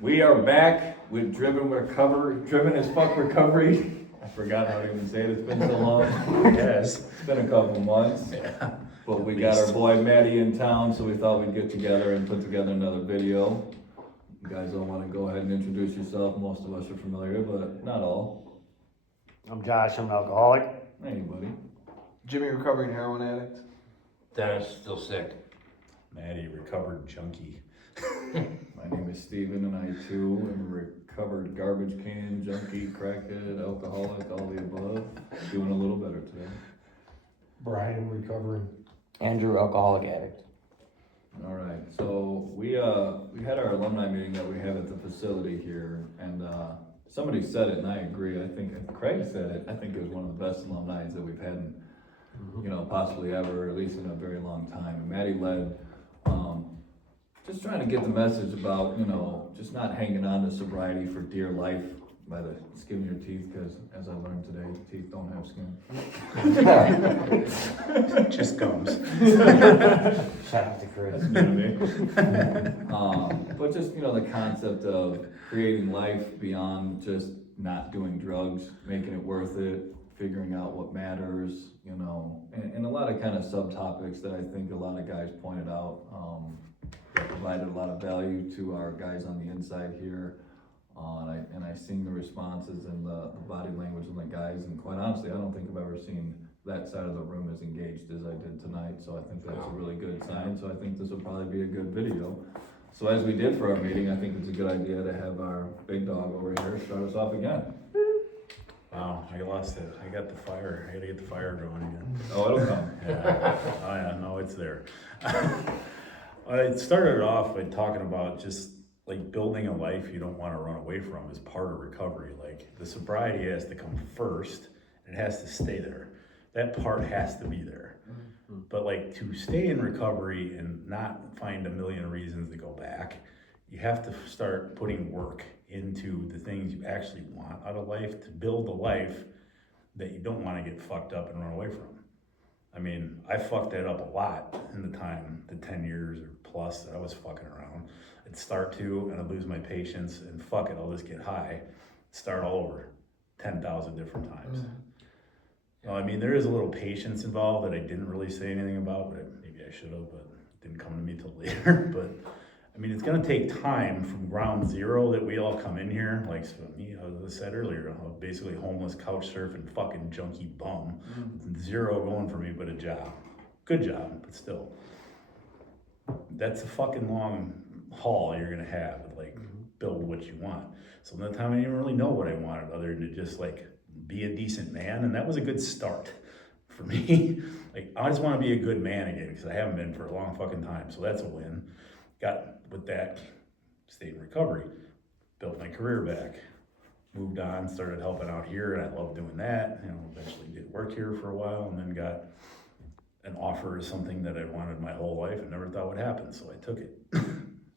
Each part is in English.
We are back with Driven as Fuck Recovery. I forgot how to even say it, it's been so long. Yes. It's been a couple months. Yeah. But we got our boy Matty in town, so we thought we'd get together and put together another video. You guys don't wanna go ahead and introduce yourself, most of us are familiar, but not all. I'm Josh, I'm an alcoholic. Hey, buddy. Jimmy, recovering heroin addict. Dennis, still sick. Maddie, recovered junkie. My name is Steven and I too am a recovered garbage can, junkie, crackhead, alcoholic, all the above. Doing a little better today. Brian, recovering. Andrew, alcoholic addict. All right, so we had our alumni meeting that we have at the facility here, and somebody said it, and I agree. I think Craig said it. I think it was one of the best alumni that we've had in, possibly ever, or at least in a very long time. And Maddie led, just trying to get the message about, just not hanging on to sobriety for dear life by the skin of your teeth, because as I learned today, teeth don't have skin. Just gums. Shout out to Chris. That's new to me. But just, the concept of creating life beyond just not doing drugs, making it worth it, figuring out what matters, and a lot of kind of subtopics that I think a lot of guys pointed out, that provided a lot of value to our guys on the inside here. And I seen the responses and the body language of the guys, and quite honestly, I don't think I've ever seen that side of the room as engaged as I did tonight, so I think that's a really good sign. So I think this will probably be a good video. So as we did for our meeting, I think it's a good idea to have our big dog over here start us off again. Wow, I lost it. I got the fire. I gotta get the fire going again. Oh, it'll come. Yeah. Oh yeah, no, it's there. I started off by talking about just like building a life you don't want to run away from is part of recovery. Like the sobriety has to come first, and it has to stay there. That part has to be there. But like to stay in recovery and not find a million reasons to go back, you have to start putting work into the things you actually want out of life to build a life that you don't want to get fucked up and run away from. I mean, I fucked that up a lot in the 10 years or plus that I was fucking around. I'd start to, and I'd lose my patience, and fuck it, I'll just get high, start all over 10,000 different times. Well, I mean, there is a little patience involved that I didn't really say anything about, but maybe I should have, but it didn't come to me till later. But I mean, it's gonna take time from ground zero that we all come in here. Like me, as I said earlier, I'm basically homeless, couch surfing, fucking junkie bum. Zero going for me, but a job. Good job, but still. That's a fucking long haul you're gonna have with like build what you want. So at the time I didn't really know what I wanted other than to just like be a decent man, and that was a good start for me. Like I just want to be a good man again because I haven't been for a long fucking time. So that's a win. Got with that, stayed in recovery, built my career back, moved on, started helping out here, and I love doing that. Eventually did work here for a while, and then got an offer of something that I wanted my whole life and never thought would happen, so I took it.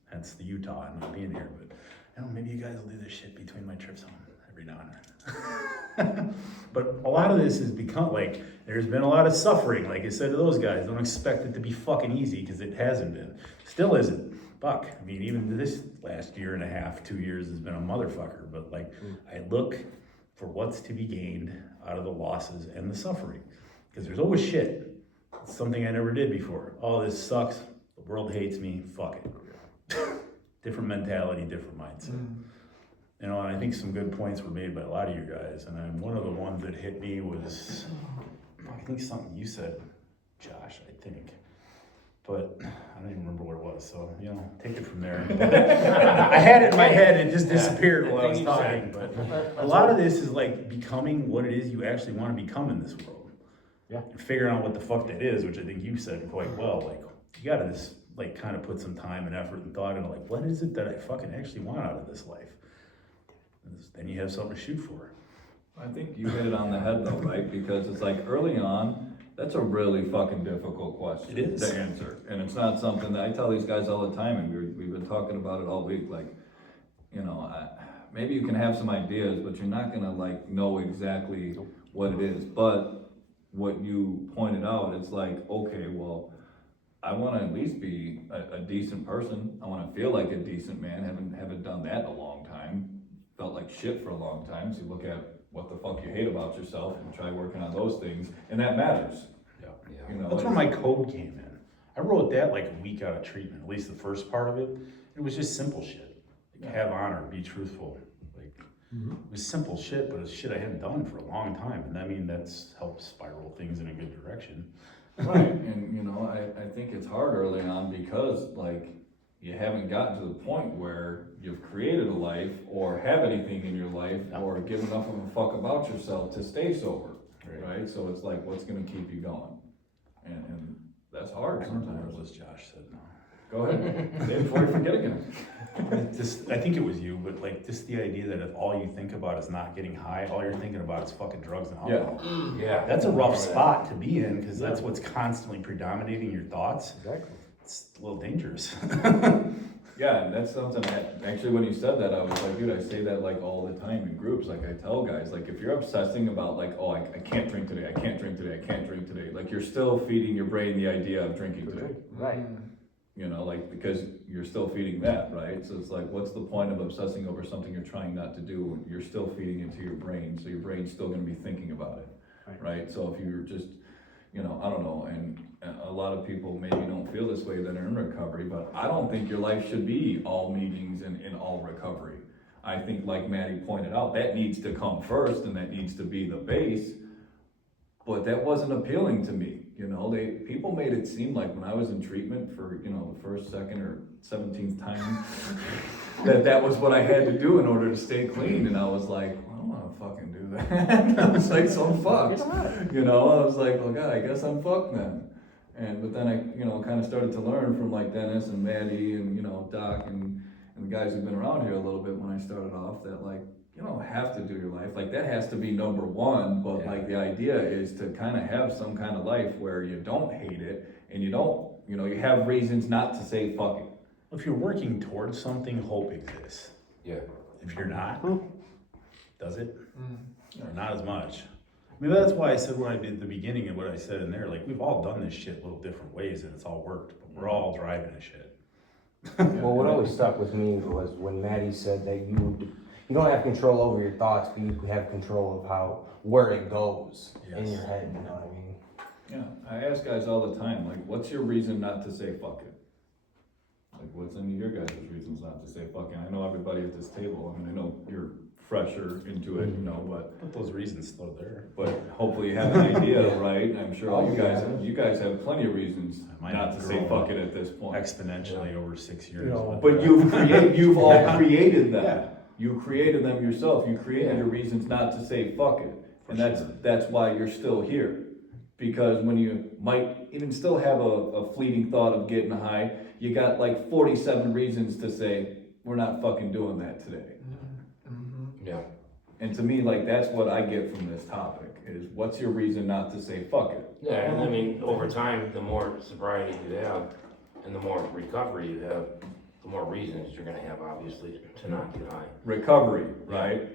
Hence the Utah and not being here. But maybe you guys will do this shit between my trips home every now and then. But a lot of this has become like, there's been a lot of suffering. Like I said to those guys, don't expect it to be fucking easy because it hasn't been. Still isn't. Fuck. I mean, even this last year and a half, 2 years has been a motherfucker. But like, I look for what's to be gained out of the losses and the suffering. Because there's always shit. It's something I never did before. Oh, this sucks. The world hates me. Fuck it. Different mentality, different mindset. And I think some good points were made by a lot of you guys. And one of the ones that hit me was, I think something you said, Josh, I think. But I don't even remember what it was. So, take it from there. I had it in my head and it just disappeared while I was talking. But a lot of this is like becoming what it is you actually want to become in this world. Yeah. And figuring out what the fuck that is, which I think you said quite well. Like, you gotta just like kind of put some time and effort and thought into like, what is it that I fucking actually want out of this life? Then you have something to shoot for. I think you hit it on the head though, right? Because it's like early on, that's a really fucking difficult question It is. to answer. And it's not something that I tell these guys all the time, and we've been talking about it all week. Like, maybe you can have some ideas, but you're not gonna like know exactly what it is. But what you pointed out, it's like, okay, well, I wanna at least be a decent person. I wanna feel like a decent man. Haven't done that in a long time. Felt like shit for a long time. So you look at what the fuck you hate about yourself and try working on those things, and that matters. Yeah. You know, That's where my code came in. I wrote that like a week out of treatment, at least the first part of it. It was just simple shit. Like, have honor, be truthful. Like, it was simple shit, but it's shit I hadn't done for a long time. And I mean, that's helped spiral things in a good direction. Right, and you know, I think it's hard early on because like you haven't gotten to the point where you've created a life or have anything in your life or give enough of a fuck about yourself to stay sober, right? So it's like, what's gonna keep you going? And that's hard I remember sometimes. what was Josh said now. Go ahead, say it before you forget again. I think it was you, but like just the idea that if all you think about is not getting high, all you're thinking about is fucking drugs and alcohol. Yeah. That's a rough spot to be in because that's what's constantly predominating your thoughts. Exactly. It's a little dangerous. Yeah, and that's something that, actually, when you said that, I was like, dude, I say that like all the time in groups. Like I tell guys, like if you're obsessing about like, oh, I can't drink today, I can't drink today, I can't drink today, like you're still feeding your brain the idea of drinking today. Right. You know, like, because you're still feeding that, right? So it's like, what's the point of obsessing over something you're trying not to do when you're still feeding into your brain, so your brain's still gonna be thinking about it, right? So if you're just, you know, I don't know, and a lot of people maybe don't feel this way that are in recovery, but I don't think your life should be all meetings and all recovery. I think, like Maddie pointed out, that needs to come first and that needs to be the base, but that wasn't appealing to me. You know, people made it seem like when I was in treatment for, you know, the first, second, or 17th time, that was what I had to do in order to stay clean. And I was like, I don't wanna fucking do that. I was like, so I'm fucked. You know, I was like, well, God, I guess I'm fucked then. But then I, you know, kind of started to learn from like Dennis and Maddie and, you know, Doc and the guys who've been around here a little bit when I started off, that like, you don't have to do your life. Like that has to be number one, but like the idea is to kind of have some kind of life where you don't hate it and you don't, you know, you have reasons not to say fuck it. If you're working towards something, hope exists. Yeah. If you're not, does it? Or not as much. I mean, that's why I said when I did the beginning of what I said in there, like we've all done this shit little different ways and it's all worked, but we're all driving this shit. Well, what always stuck with me was when Maddie said that you don't have control over your thoughts, but you have control of where it goes in your head, you know what I mean? Yeah, I ask guys all the time, like, what's your reason not to say fuck it? Like, what's any of your guys' reasons not to say fuck it? I know everybody at this table, I mean, I know you're fresher into it, you know, But those reasons still there. but hopefully you have an idea, right? I'm sure all you guys have plenty of reasons Might not have to say grown fuck it at this point. Exponentially over 6 years. You know, But you've all created them. Yeah. You created them yourself. You created your reasons not to say fuck it. And that's why you're still here. Because when you might even still have a fleeting thought of getting high, you got like 47 reasons to say, we're not fucking doing that today. Yeah. And to me, like, that's what I get from this topic, is what's your reason not to say fuck it? Yeah, and I mean, over time, the more sobriety you have and the more recovery you have, the more reasons you're gonna have, obviously, to not get high. Recovery, right?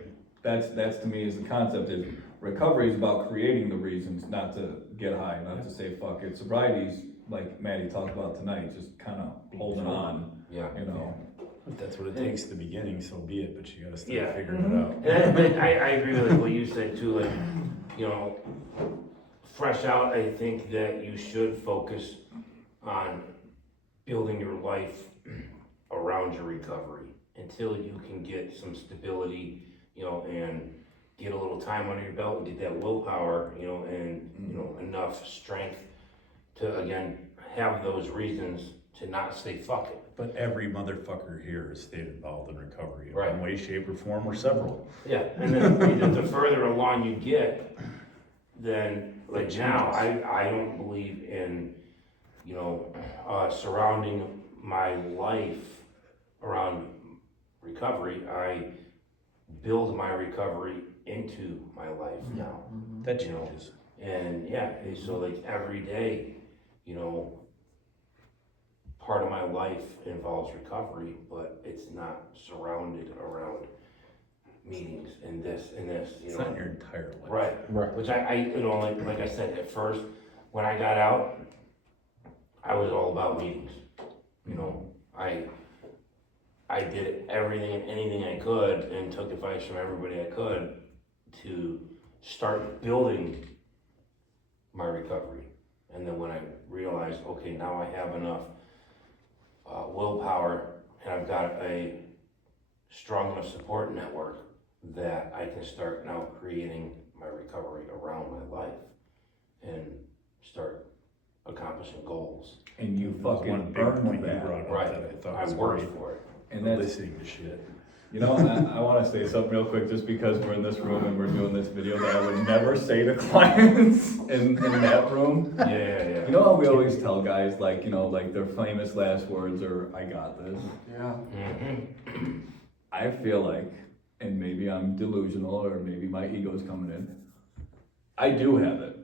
That's to me is the concept is recovery is about creating the reasons not to get high, not to say fuck it. Sobriety's, like Maddie talked about tonight, just kind of holding on, Yeah. you know? If that's what it takes at the beginning, so be it, but you gotta start Yeah. figuring it out. But I agree with like what you said too, like, you know, fresh out, I think that you should focus on building your life around your recovery until you can get some stability, you know, and get a little time under your belt and get that willpower, you know, and, you know, enough strength to, again, have those reasons to not say fuck it. But every motherfucker here has stayed involved in recovery in Right. one way, shape, or form, or several. Yeah, and then the further along you get, then, like now, I don't believe in, you know, surrounding my life around recovery. I build my recovery into my life now. That You know, changes. And yeah, and so like every day, you know, part of my life involves recovery, but it's not surrounded around meetings and this, you It's know. not your entire life. Right, Right. which I you know, like I said, at first, when I got out, I was all about meetings. You know, I did everything and anything I could and took advice from everybody I could to start building my recovery. And then when I realized, okay, now I have enough willpower and I've got a strong enough support network that I can start now creating my recovery around my life and start accomplishing goals. And you That was fucking one big earned point you that. brought up Right. that I thought I was worked great. for it. And that's, Listening to shit. you know, I wanna say something real quick, just because we're in this room and we're doing this video, that I would never say to clients in that room. Yeah. You know how we always tell guys, like, you know, like their famous last words are, I got this. Yeah. Mhm. I feel like, and maybe I'm delusional, or maybe my ego's coming in, I do have it.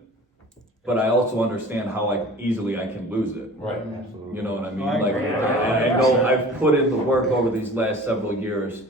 But I also understand how easily I can lose it. Right. Absolutely. You know what I mean? I Like, agree. I know I've put in the work over these last several years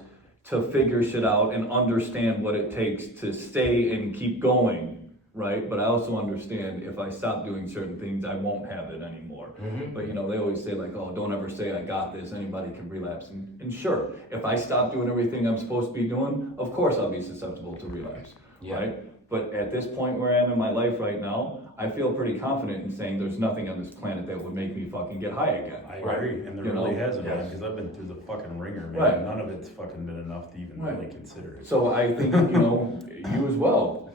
to figure shit out and understand what it takes to stay and keep going, right? But I also understand if I stop doing certain things, I won't have it anymore. Mhm. But you know, they always say like, oh, don't ever say I got this, anybody can relapse. And sure, if I stop doing everything I'm supposed to be doing, of course I'll be susceptible to relapse, Yeah. right? But at this point where I am in my life right now, I feel pretty confident in saying there's nothing on this planet that would make me fucking get high again. I Right. agree, and there You really know? hasn't been, Yes. because I've been through the fucking ringer, man. Right. None of it's fucking been enough to even Right. really consider it. So I think, you know, you as well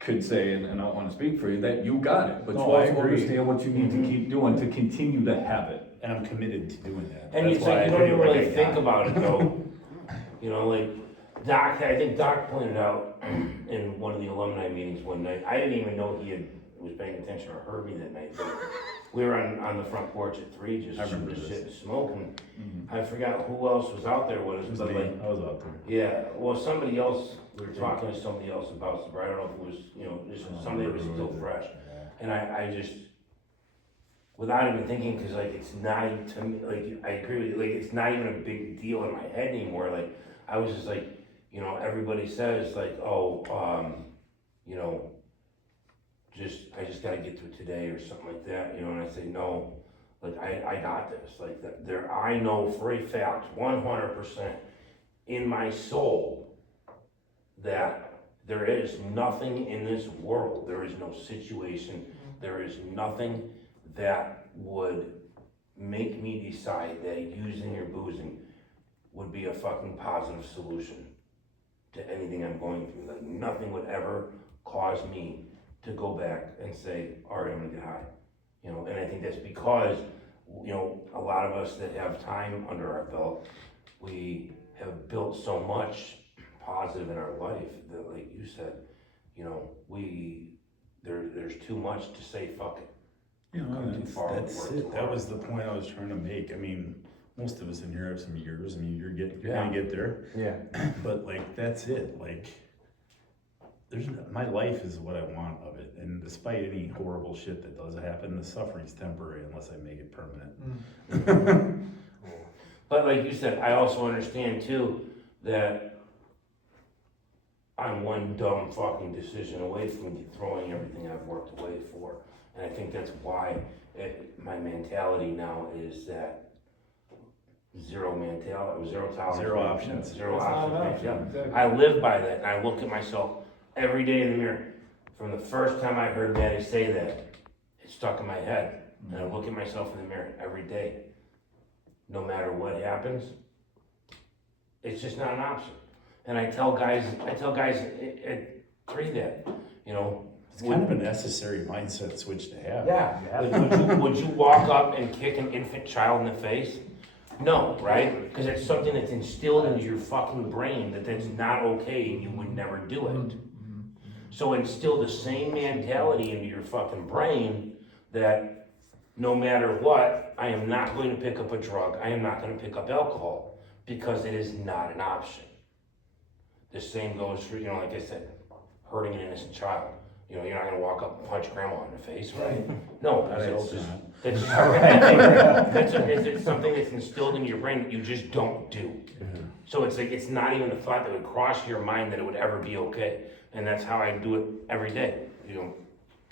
could say, and I don't wanna speak for you, that you got it. But you No, I also agree. understand what you need to Mhm. keep doing to continue to have it. And I'm committed to doing that. And That's it's why like, I you don't feel even like really I think got it. about it though. You know, like Doc, I think Doc pointed out in one of the alumni meetings one night, I didn't even know he was paying attention or heard me that night, but we were on the front porch at 3 just I shooting remember the this. shit and smoking. I forgot who else was out there with It us, was but me. like, I was out there. yeah, well, somebody else, we were talking to somebody else about sobriety, I don't know if it was, you know, just somebody that was still fresh. And I just, without even thinking, cause like, it's not, even to me, like, I agree with you, like, it's not even a big deal in my head anymore, like, I was just like, you know, everybody says like, oh, you know, I just gotta get through today or something like that, you know, and I say, no, like, I got this, like, I know for a fact, 100% in my soul, that there is nothing in this world, there is no situation, there is nothing that would make me decide that using or boozing would be a fucking positive solution to anything I'm going through. Like, nothing would ever cause me to go back and say, all right, I'm gonna get high. You know, and I think that's because, you know, a lot of us that have time under our belt, we have built so much positive in our life that, like you said, you know, there's too much to say fuck it. You know, Come too far, that's work too it. That hard. was the point I was trying to make. I mean, most of us in here have some years. I mean, you're Yeah. gonna get there. Yeah. But like, that's it. Like, my life is what I want of it. And despite any horrible shit that does happen, the suffering's temporary unless I make it permanent. But like you said, I also understand too that I'm one dumb fucking decision away from throwing everything I've worked away for. And I think that's why my mentality now is that zero tolerance. Zero options. Zero It's not options. an option, Yeah. exactly. I live by that, and I look at myself every day in the mirror. From the first time I heard Maddie say that, it stuck in my head. And I look at myself in the mirror every day. No matter what happens, it's just not an option. And I tell guys at 3 that, you know, It's kind of a necessary mindset switch to have. Yeah. would you walk up and kick an infant child in the face? No, right? Because it's something that's instilled into your fucking brain that that's not okay and you would never do it. So instill the same mentality into your fucking brain that no matter what, I am not going to pick up a drug. I am not going to pick up alcohol because it is not an option. The same goes for, you know, like I said, hurting an innocent child. You know, you're not going to walk up and punch grandma in the face, right? No, I it's hope just, not. it's something that's instilled into your brain that you just don't do. So it's like, it's not even a thought that would cross your mind that it would ever be okay. And that's how I do it every day, you know,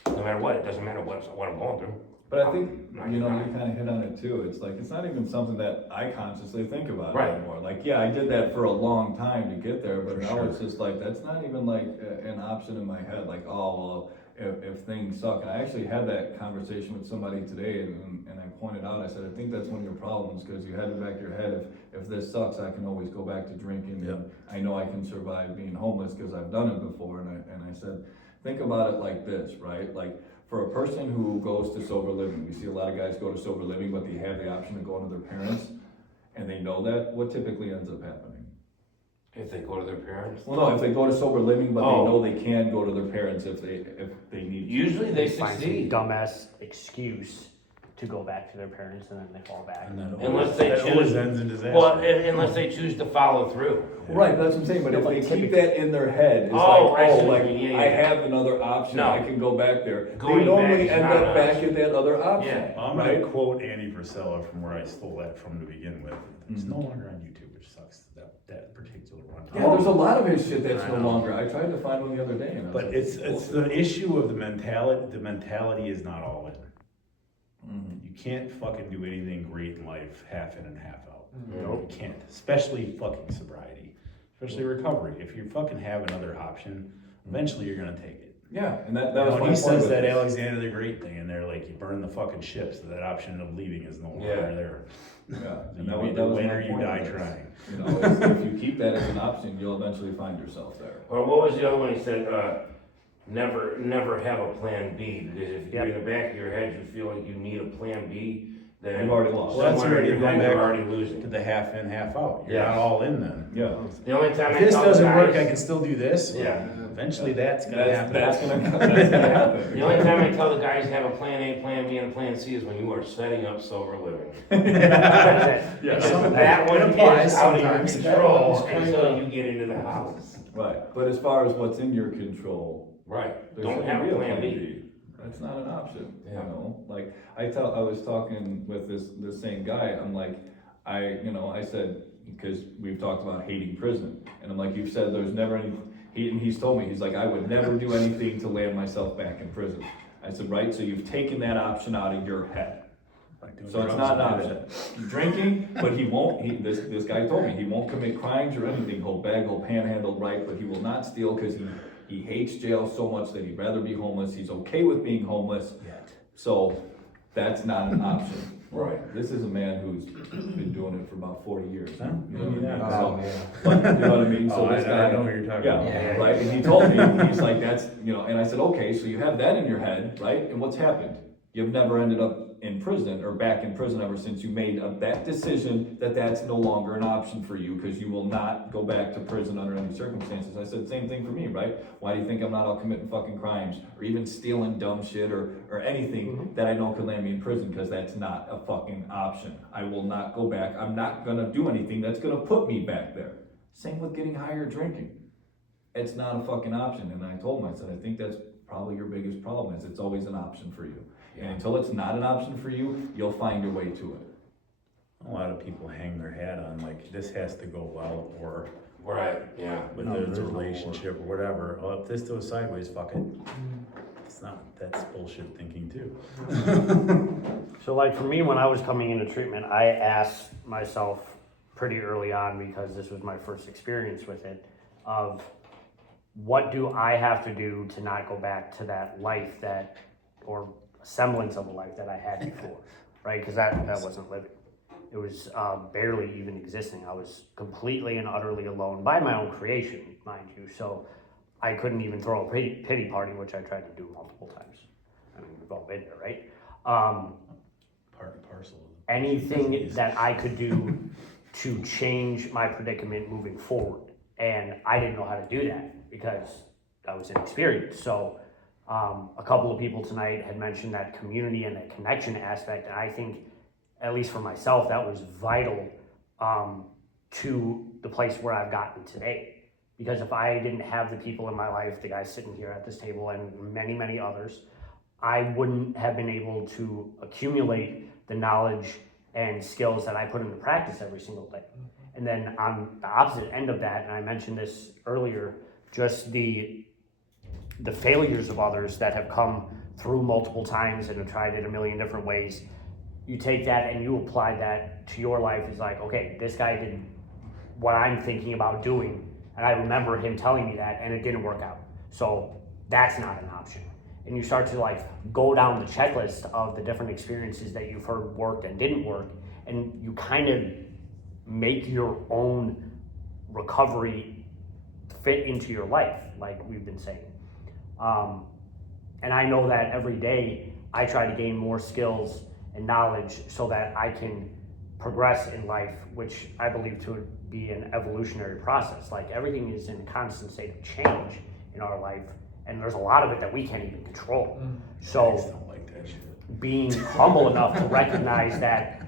no matter what, it doesn't matter what I'm going through. But I think, Not you know, gonna- you kinda hit on it too, it's like, it's not even something that I consciously think about Right. anymore. Like, yeah, I did that for a long time to get there, but For now sure. it's just like, that's not even like an option in my head, like, oh, well, if things suck. And I actually had that conversation with somebody today, and I pointed out, I said, I think that's one of your problems, cause you had in the back of your head, if this sucks, I can always go back to drinking. Yep. And I know I can survive being homeless, cause I've done it before, and I said, think about it like this, right? Like, for a person who goes to sober living, we see a lot of guys go to sober living, but they have the option of going to their parents, and they know that, what typically ends up happening? If they go to their parents. Well, no, if they go to sober living, but Oh. they know they can go to their parents if they need to. Usually they Find some succeed. dumbass excuse to go back to their parents and then they fall back. And that Unless always, they that always choose- ends in disaster. Well, unless they choose to follow through. Right, that's what I'm saying, but if Like they keep typically- that in their head, it's Oh, like, I see oh, what like, you mean, yeah, I yeah. have another option, No. I can go back there. Going They normally back is end not up an back option. at that other option, Yeah. I'm right? gonna quote Andy Priscilla from where I stole that from to begin with. It's no longer on YouTube, which sucks, that particular one. Yeah, there's a lot of his shit that's I no know. longer, I tried to find one the other day, and I was But like, it's the issue of the mentality is not all in. Mhm. You can't fucking do anything great in life half in and half out. Nope. You can't, especially fucking sobriety, especially recovery. If you fucking have another option, eventually you're gonna take it. Yeah, and that You was know, my and he point says with that it. Alexander the Great thing, and they're like, you burn the fucking ship, so that option of leaving is no longer Yeah. there. Yeah, and You that was, either that was win my or you point die with it. trying. You know, is if you keep that as an option, you'll eventually find yourself there. Or what was the other one he said, never have a plan B, because if you're in the back of your head, you feel like you need a plan B, then. You've already lost. Well, that's somewhere in already your head, going you're back already To losing. the half in, half out. You're Yeah. not all in then. Yeah. The only time If I this tell the doesn't work, I guys- can still do this. Yeah. Eventually that's gonna That's happen. that's gonna happen. The only time I tell the guys have a plan A, plan B, and a plan C is when you are setting up sober living. That's it. Yeah. Because that one applies is out of your sometimes. control That one's until kinda- you get into the house. Right, but as far as what's in your control, Right, there don't shouldn't have be a plan B. That's not an option, you Yeah. know, like, I was talking with this same guy, I'm like, I said, because we've talked about hating prison, and I'm like, you've said there's never any, he's told me, he's like, I would never do anything to land myself back in prison. I said, right, so you've taken that option out of your head. Like doing So it's drugs not an and option. Drinking, but he won't, this guy told me, he won't commit crimes or anything, he'll beg, he'll panhandle, right, but he will not steal because he hates jail so much that he'd rather be homeless, he's okay with being homeless, Yet. so that's not an option. Right. This is a man who's been doing it for about 40 years. Huh? You know what I mean? Oh, So, yeah. but, you know what I mean? So Oh, this I guy. know what you're talking Yeah, about. Yeah. right, and he told me, he's like, that's, and I said, okay, so you have that in your head, right, and what's happened? You've never ended up in prison or back in prison ever since you made that decision that that's no longer an option for you because you will not go back to prison under any circumstances. I said, same thing for me, right? Why do you think I'm not out committing fucking crimes or even stealing dumb shit or anything that I know could land me in prison? Because that's not a fucking option. I will not go back. I'm not gonna do anything that's gonna put me back there. Same with getting high or drinking. It's not a fucking option. And I told him, I said, I think that's probably your biggest problem is it's always an option for you. And until it's not an option for you, you'll find your way to it. A lot of people hang their hat on like, this has to go well, or Right, yeah. whether it's a relationship or whatever. Well, if this goes sideways, fuck it. It's not, that's bullshit thinking too. So like for me, when I was coming into treatment, I asked myself pretty early on, because this was my first experience with it, of what do I have to do to not go back to that life that, or semblance of a life that I had before, right? Because that wasn't living. It was barely even existing. I was completely and utterly alone by my own creation, mind you. So I couldn't even throw a pity party, which I tried to do multiple times. I mean, we've all been there, right? Part and parcel. Anything that I could do to change my predicament moving forward. And I didn't know how to do that because I was inexperienced. So a couple of people tonight had mentioned that community and that connection aspect. And I think, at least for myself, that was vital to the place where I've gotten today. Because if I didn't have the people in my life, the guys sitting here at this table and many, many others, I wouldn't have been able to accumulate the knowledge and skills that I put into practice every single day. And then on the opposite end of that, and I mentioned this earlier, just the the failures of others that have come through multiple times and have tried it a million different ways. You take that and you apply that to your life. It's like, okay, this guy did what I'm thinking about doing, and I remember him telling me that, and it didn't work out. So that's not an option. And you start to like go down the checklist of the different experiences that you've heard worked and didn't work, and you kind of make your own recovery fit into your life, like we've been saying. And I know that every day I try to gain more skills and knowledge so that I can progress in life, which I believe to be an evolutionary process. Like everything is in a constant state of change in our life, and there's a lot of it that we can't even control. I So just don't like that shit. being humble enough to recognize that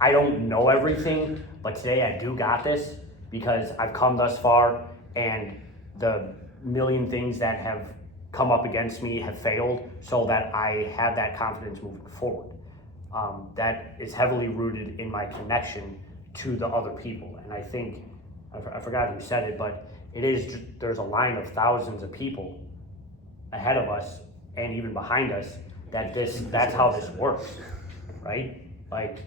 I don't know everything, but today I do got this because I've come thus far, and the million things that have come up against me have failed, so that I have that confidence moving forward. That is heavily rooted in my connection to the other people. And I think, I forgot who said it, but it is, there's a line of thousands of people ahead of us and even behind us that's how this works, right? Like,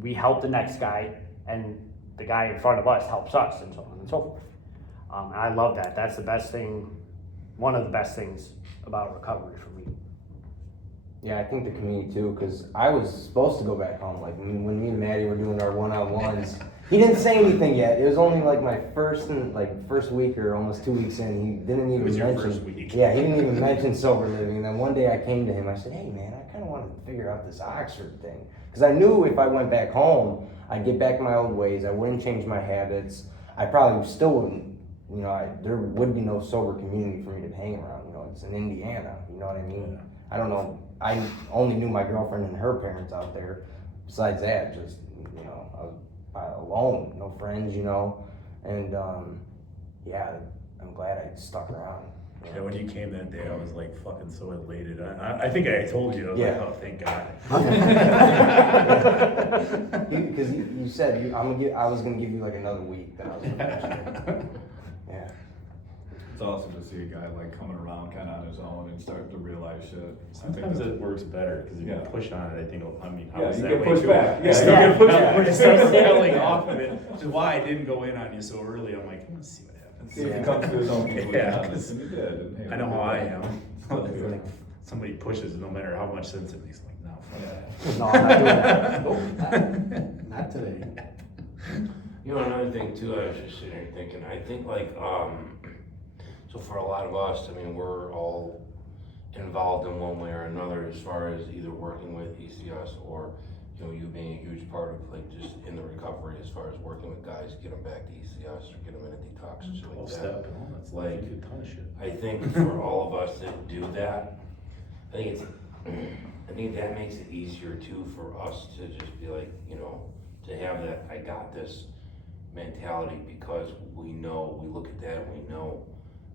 we help the next guy, and the guy in front of us helps us, and so on and so forth. And I love that. That's the best thing, one of the best things about recovery for me. Yeah, I think the community too, because I was supposed to go back home. Like when me and Maddie were doing our one-on-ones, he didn't say anything yet. It was only like my first week or almost 2 weeks in. He didn't even It was your mention. first week. Yeah, he didn't even mention sober living. And then one day I came to him. I said, "Hey man, I kind of want to figure out this Oxford thing," because I knew if I went back home, I'd get back to my old ways. I wouldn't change my habits. I probably still wouldn't. You know, there would be no sober community for me to hang around. You know, it's in Indiana. You know what I mean? Yeah. I don't know. I only knew my girlfriend and her parents out there. Besides that, just, you know, I was alone, no friends, you know. And yeah, I'm glad I stuck around. You Yeah, know? when you came that day, I was like fucking so elated. I think I told you, I was Yeah. like, oh, thank God. Because you said I was gonna give you like another week. Then I was gonna yeah. It's awesome to see a guy like coming around kind of on his own and start to realize shit. Sometimes it works better because if you Yeah. push on it, I think, I mean, I Yeah, was you that get way pushed too. back. I Yeah, still yeah. get pushed Yeah. back. Instead of failing off of it, which is why I didn't go in on you so early. I'm like, I'm gonna see what happens. See if he comes to his own conclusion. Yeah, on this, and he did. And, hey, I know how I am. Still It's do. like somebody pushes, no matter how much sense it makes, like, no, fuck that. No, I'm not doing that. Not today. You know, another thing too, I was just sitting here thinking, I think like, so for a lot of us, I mean, we're all involved in one way or another as far as either working with ECS or, you know, you being a huge part of like just in the recovery as far as working with guys, get them back to ECS or get them in a detox or shit like 12 that. step, you know, that's like a ton of shit. I think for all of us that do that, I think that makes it easier too for us to just be like, you know, to have that I got this mentality, because we know, we look at that and we know,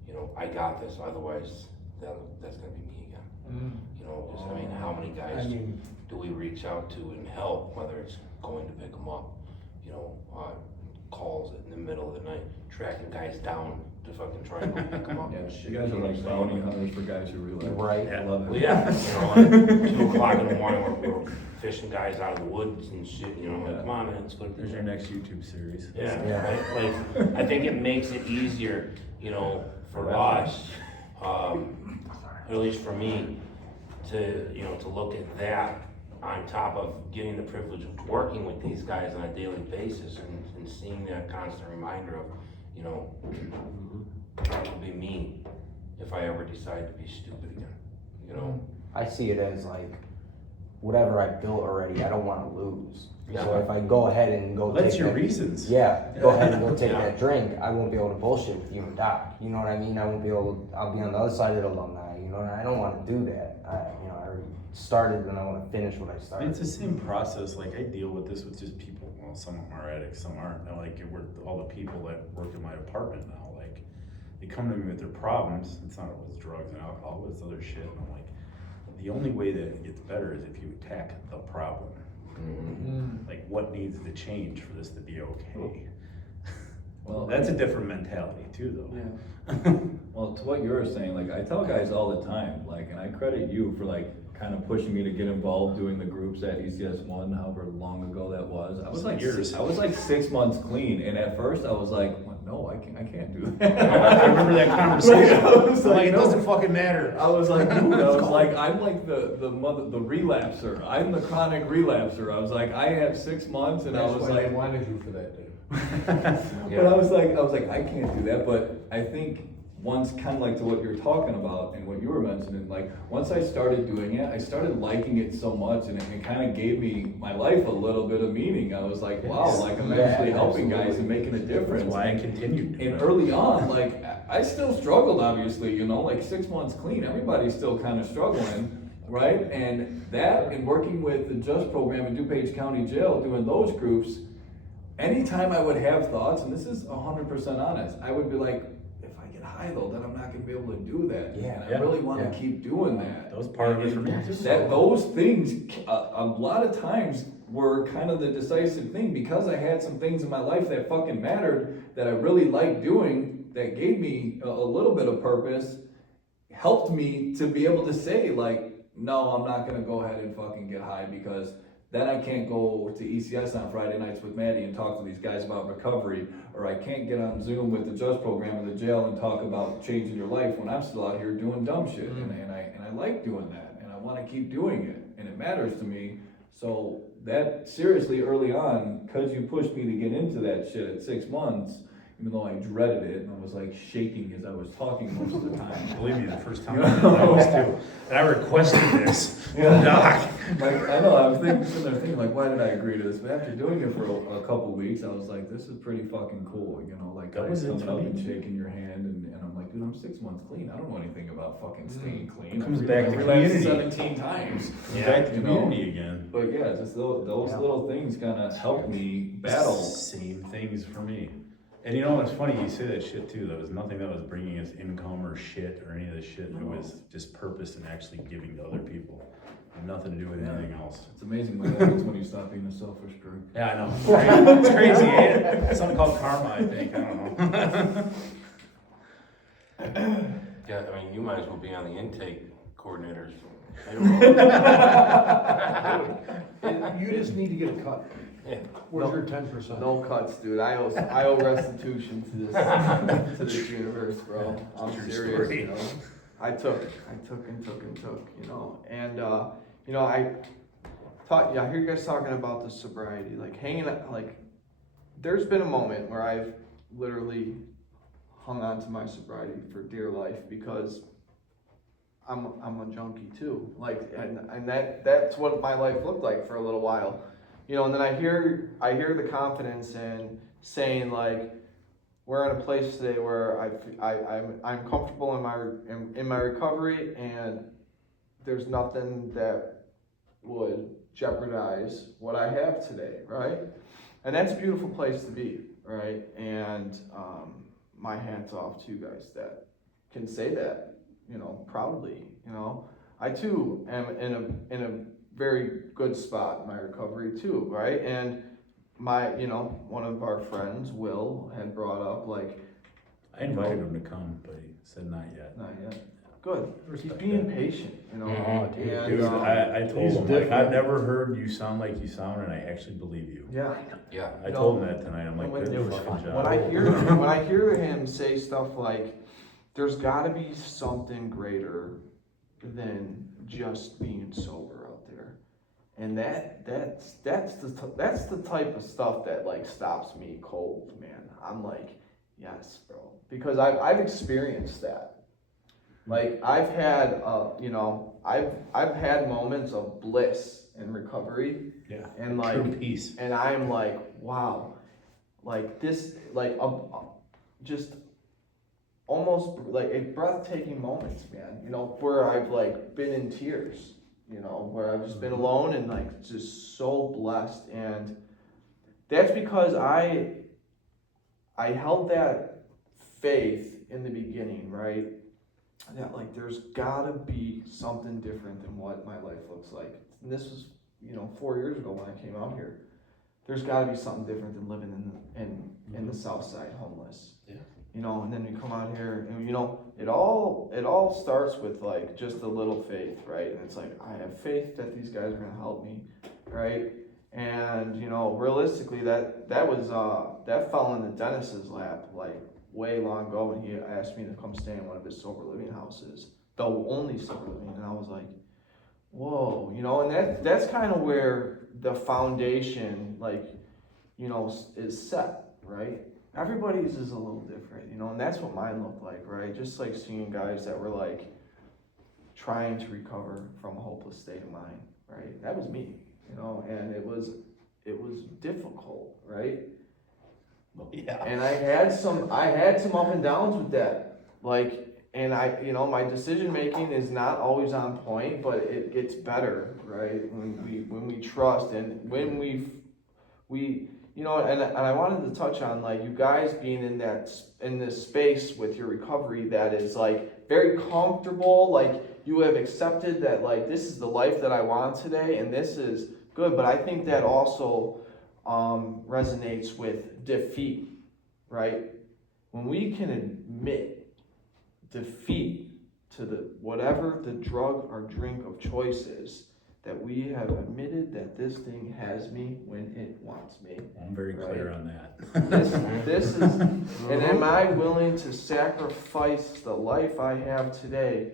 you know, I got this, otherwise that's gonna be me again. You know, just, I mean, how many guys do we reach out to and help, whether it's going to pick them up, you know, calls in the middle of the night, tracking guys down to fucking try and go pick them up. Yeah, you guys are like bounty hunters for guys who really Right. I love it. Well, yeah, you know, like 2 o'clock in the morning, we're fishing guys out of the woods and shit, you know, like, come on, man, let's go to There's your next YouTube series. Yeah, Yeah. like, I think it makes it easier, you know, for us, or at least for me, to, you know, to look at that on top of getting the privilege of working with these guys on a daily basis and seeing that constant reminder of, you know, that would be me if I ever decide to be stupid again, you know? I see it as like whatever I built already, I don't want to lose. So Yeah. if I go ahead and go That's take your that, reasons. yeah, go ahead and go take Yeah. that drink, I won't be able to bullshit with you and Doc. You know what I mean? I won't be able to, I'll be on the other side of the alumni. You know, and I don't want to do that. I already started and I want to finish what I started. It's the same process, like I deal with this with just people, well, some of them are addicts, some aren't. Now, like, we're all the people that work in my apartment now, like, they come to me with their problems. It's not always drugs and alcohol, but it's other shit. And I'm like, the only way that it gets better is if you attack the problem. Like, what needs to change for this to be okay? Well, That's a different mentality too, though. Yeah. Well, to what you were saying, like, I tell guys all the time, like, and I credit you for like kind of pushing me to get involved doing the groups at ECS1, however long ago that was. I was like Years. I was like 6 months clean, and at first I was like, well, no, I can't do that. I remember that conversation. I was like, Like, it no. doesn't fucking matter. I was like, dude, I was like, I'm like the relapser. I'm the chronic relapser. I was like, I have 6 months, and I That's was why like, I wanted you for that day. but I was like, I can't do that. But I think once, kind of like to what you're talking about and what you were mentioning, like once I started doing it, I started liking it so much, and it kind of gave me my life a little bit of meaning. I was like, wow, like I'm actually helping guys and making a difference. That's why I continued. And early on, like I still struggled, obviously, you know, like 6 months clean, everybody's still kind of struggling, right? And that, and working with the Just program in DuPage County Jail, doing those groups, anytime I would have thoughts, and this is 100% honest, I would be like, if I get high though, then I'm not gonna be able to do that. Yeah. And I really wanna Yeah. keep doing that. That was part of it for me. That those things, a lot of times were kind of the decisive thing, because I had some things in my life that fucking mattered, that I really liked doing, that gave me a little bit of purpose, helped me to be able to say like, no, I'm not gonna go ahead and fucking get high, because then I can't go to ECS on Friday nights with Maddie and talk to these guys about recovery, or I can't get on Zoom with the Just program in the jail and talk about changing your life when I'm still out here doing dumb shit. And I like doing that, and I wanna keep doing it, and it matters to me. So that seriously early on, cause you pushed me to get into that shit at 6 months, even though I dreaded it, and I was like shaking as I was talking most of the time. Believe me, the first time I was too. And I requested this. Doc. Like, I know, I was sitting there thinking, like, why did I agree to this? But after doing it for a couple weeks, I was like, this is pretty fucking cool, you know, like, That guys was it coming for up me. and shaking your hand, and I'm like, dude, I'm 6 months clean, I don't know anything about fucking staying clean. Comes I've back to relapsed community. 17 times. Back to You know? community again. But yeah, just those Yeah. little things kinda helped me battle. Same things for me. And you know, it's funny you say that shit too. There was nothing that was bringing us income or shit or any of this shit. It was just purpose and actually giving to other people. Had nothing to do with anything else. It's amazing what happens when you stop being a selfish jerk. Yeah, I know. It's crazy. It's crazy, ain't it? It's something called karma, I think. I don't know. Yeah, I mean, you might as well be on the intake coordinators. You just need to get a cut. Yeah. Where's your 10%? No cuts, dude. I owe restitution to this to this universe, bro. I'm True serious, story. you know. I took, you know. And you know, I hear you guys talking about the sobriety, like hanging out, like there's been a moment where I've literally hung on to my sobriety for dear life, because I'm a junkie too. Like, and that's what my life looked like for a little while. You know, and then I hear the confidence in saying like, we're in a place today where I'm comfortable in my recovery, and there's nothing that would jeopardize what I have today, right? And that's a beautiful place to be, right? And my hat's off to you guys that can say that, you know, proudly. You know, I too am in a very good spot in my recovery too, right? And you know, one of our friends, Will, had brought up like, I invited him to come, but he said not yet. not yet. Good. He's Respect being that. patient, you know. Mhm, dude. And, Dude, I told He's him, like, different. I've never heard you sound like you sound, and I actually believe you. yeah. Yeah. I told him that tonight. I'm like, When good it was fucking fun. job. When I hear him say stuff like, there's got to be something greater than just being sober out there, and that's the type of stuff that like stops me cold, man. I'm like, yes, bro, because I've experienced that. Like I've had you know, I've had moments of bliss in recovery, Yeah. and like, True peace. and I'm like, wow, like this, like just almost like a breathtaking moments, man. You know, where I've like been in tears, you know, where I've just been alone and like just so blessed. And that's because I held that faith in the beginning, right? That like there's gotta be something different than what my life looks like. And this was, you know, 4 years ago when I came out here. there's gotta be something different than living in the South Side homeless. Yeah. You know, and then you come out here and, you know, it all starts with like just a little faith, right? And it's like, I have faith that these guys are gonna help me, right? And, you know, realistically, that fell into Dennis's lap, like, way long ago when he asked me to come stay in one of his sober living houses, the only sober living, and I was like, whoa, you know, and that's kind of where the foundation, like, you know, is set, right? Everybody's is a little different, you know, and that's what mine looked like, right? Just like seeing guys that were like trying to recover from a hopeless state of mind, right? That was me, you know, and it was difficult, right? Yeah. And I had some up and downs with that, like, and you know, my decision making is not always on point, but it gets better, right? When we trust and when we, you know, and I wanted to touch on like you guys being in this space with your recovery that is like very comfortable, like you have accepted that like this is the life that I want today and this is good, but I think that also resonates with defeat, right? When we can admit defeat to the whatever the drug or drink of choice is, that we have admitted that this thing has me when it wants me. I'm very clear on that. This is, and am I willing to sacrifice the life I have today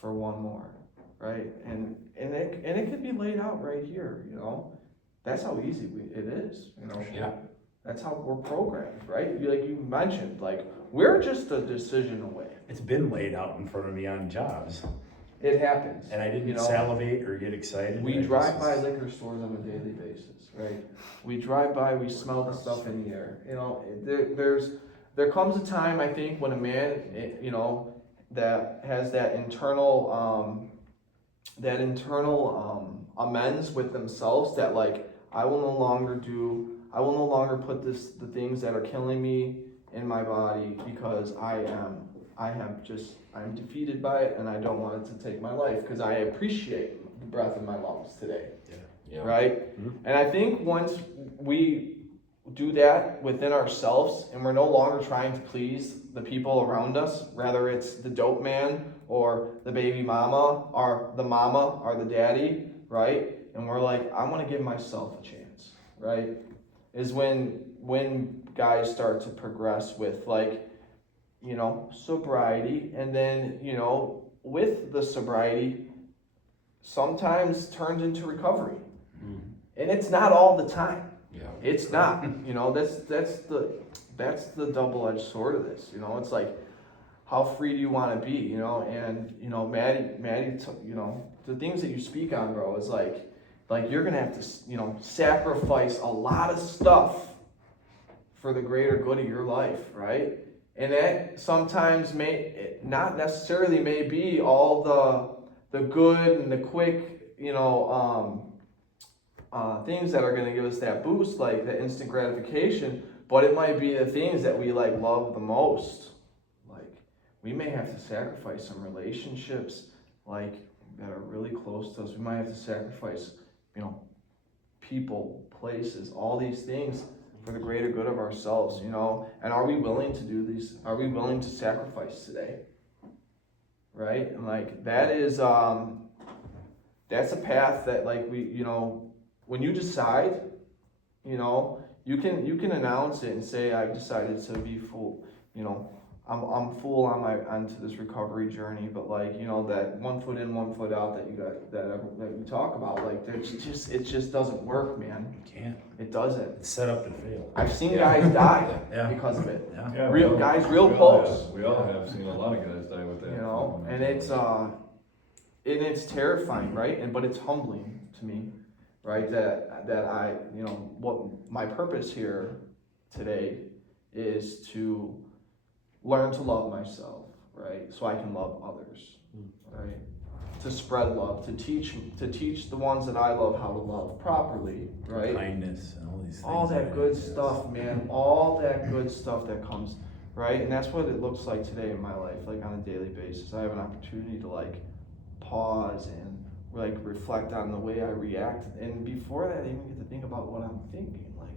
for one more, right? And it could be laid out right here, you know. That's how easy it is, you know. Yeah. That's how we're programmed, right? Like you mentioned, like we're just a decision away. It's been laid out in front of me on jobs, It happens. and I didn't you know, salivate or get excited. We I drive just- by liquor stores on a daily basis, right? We drive by, we smell the stuff in the air. You know, there comes a time, I think, when a man, you know, that has that internal amends with themselves that like, I will no longer put the things that are killing me in my body because I'm defeated by it and I don't want it to take my life because I appreciate the breath in my lungs today. Yeah. Right? Mm-hmm. And I think once we do that within ourselves and we're no longer trying to please the people around us, whether it's the dope man or the baby mama or the daddy, right? And we're like, I want to give myself a chance, right? Is when guys start to progress with like, you know, sobriety, and then, you know, with the sobriety, sometimes turns into recovery. And it's not all the time. Yeah. It's not, you know, that's the double-edged sword of this, you know, it's like, how free do you want to be, you know, and, you know, Maddie, you know, the things that you speak on, bro, is like you're going to have to, you know, sacrifice a lot of stuff for the greater good of your life, right? And that sometimes not necessarily may be all the good and the quick, you know, things that are going to give us that boost, like the instant gratification, but it might be the things that we like love the most. Like we may have to sacrifice some relationships like that are really close to us. We might have to sacrifice, you know, people, places, all these things for the greater good of ourselves, you know. And are we willing to do these? Are we willing to sacrifice today? Right? And like that is that's a path that like we, you know, when you decide, you know, you can announce it and say, I've decided to be full, you know, I'm full onto this recovery journey, but like, you know, that 1 foot in, 1 foot out that you talk about, like it just doesn't work, man. You can't. It doesn't. It's set up to fail. I've seen guys die Yeah. because of it. Yeah. Yeah, Real we all- guys, we real all close. have- We all have seen a lot of guys die with that. You know, and it's terrifying, right? But it's humbling to me, right? That I, you know, what my purpose here today is to learn to love myself, right? So I can love others, right? To spread love, to teach the ones that I love how to love properly, right? Kindness and all these things. All that good stuff, man. All that good stuff that comes, right? And that's what it looks like today in my life, like on a daily basis. I have an opportunity to like pause and like reflect on the way I react. And before that, I even get to think about what I'm thinking. Like,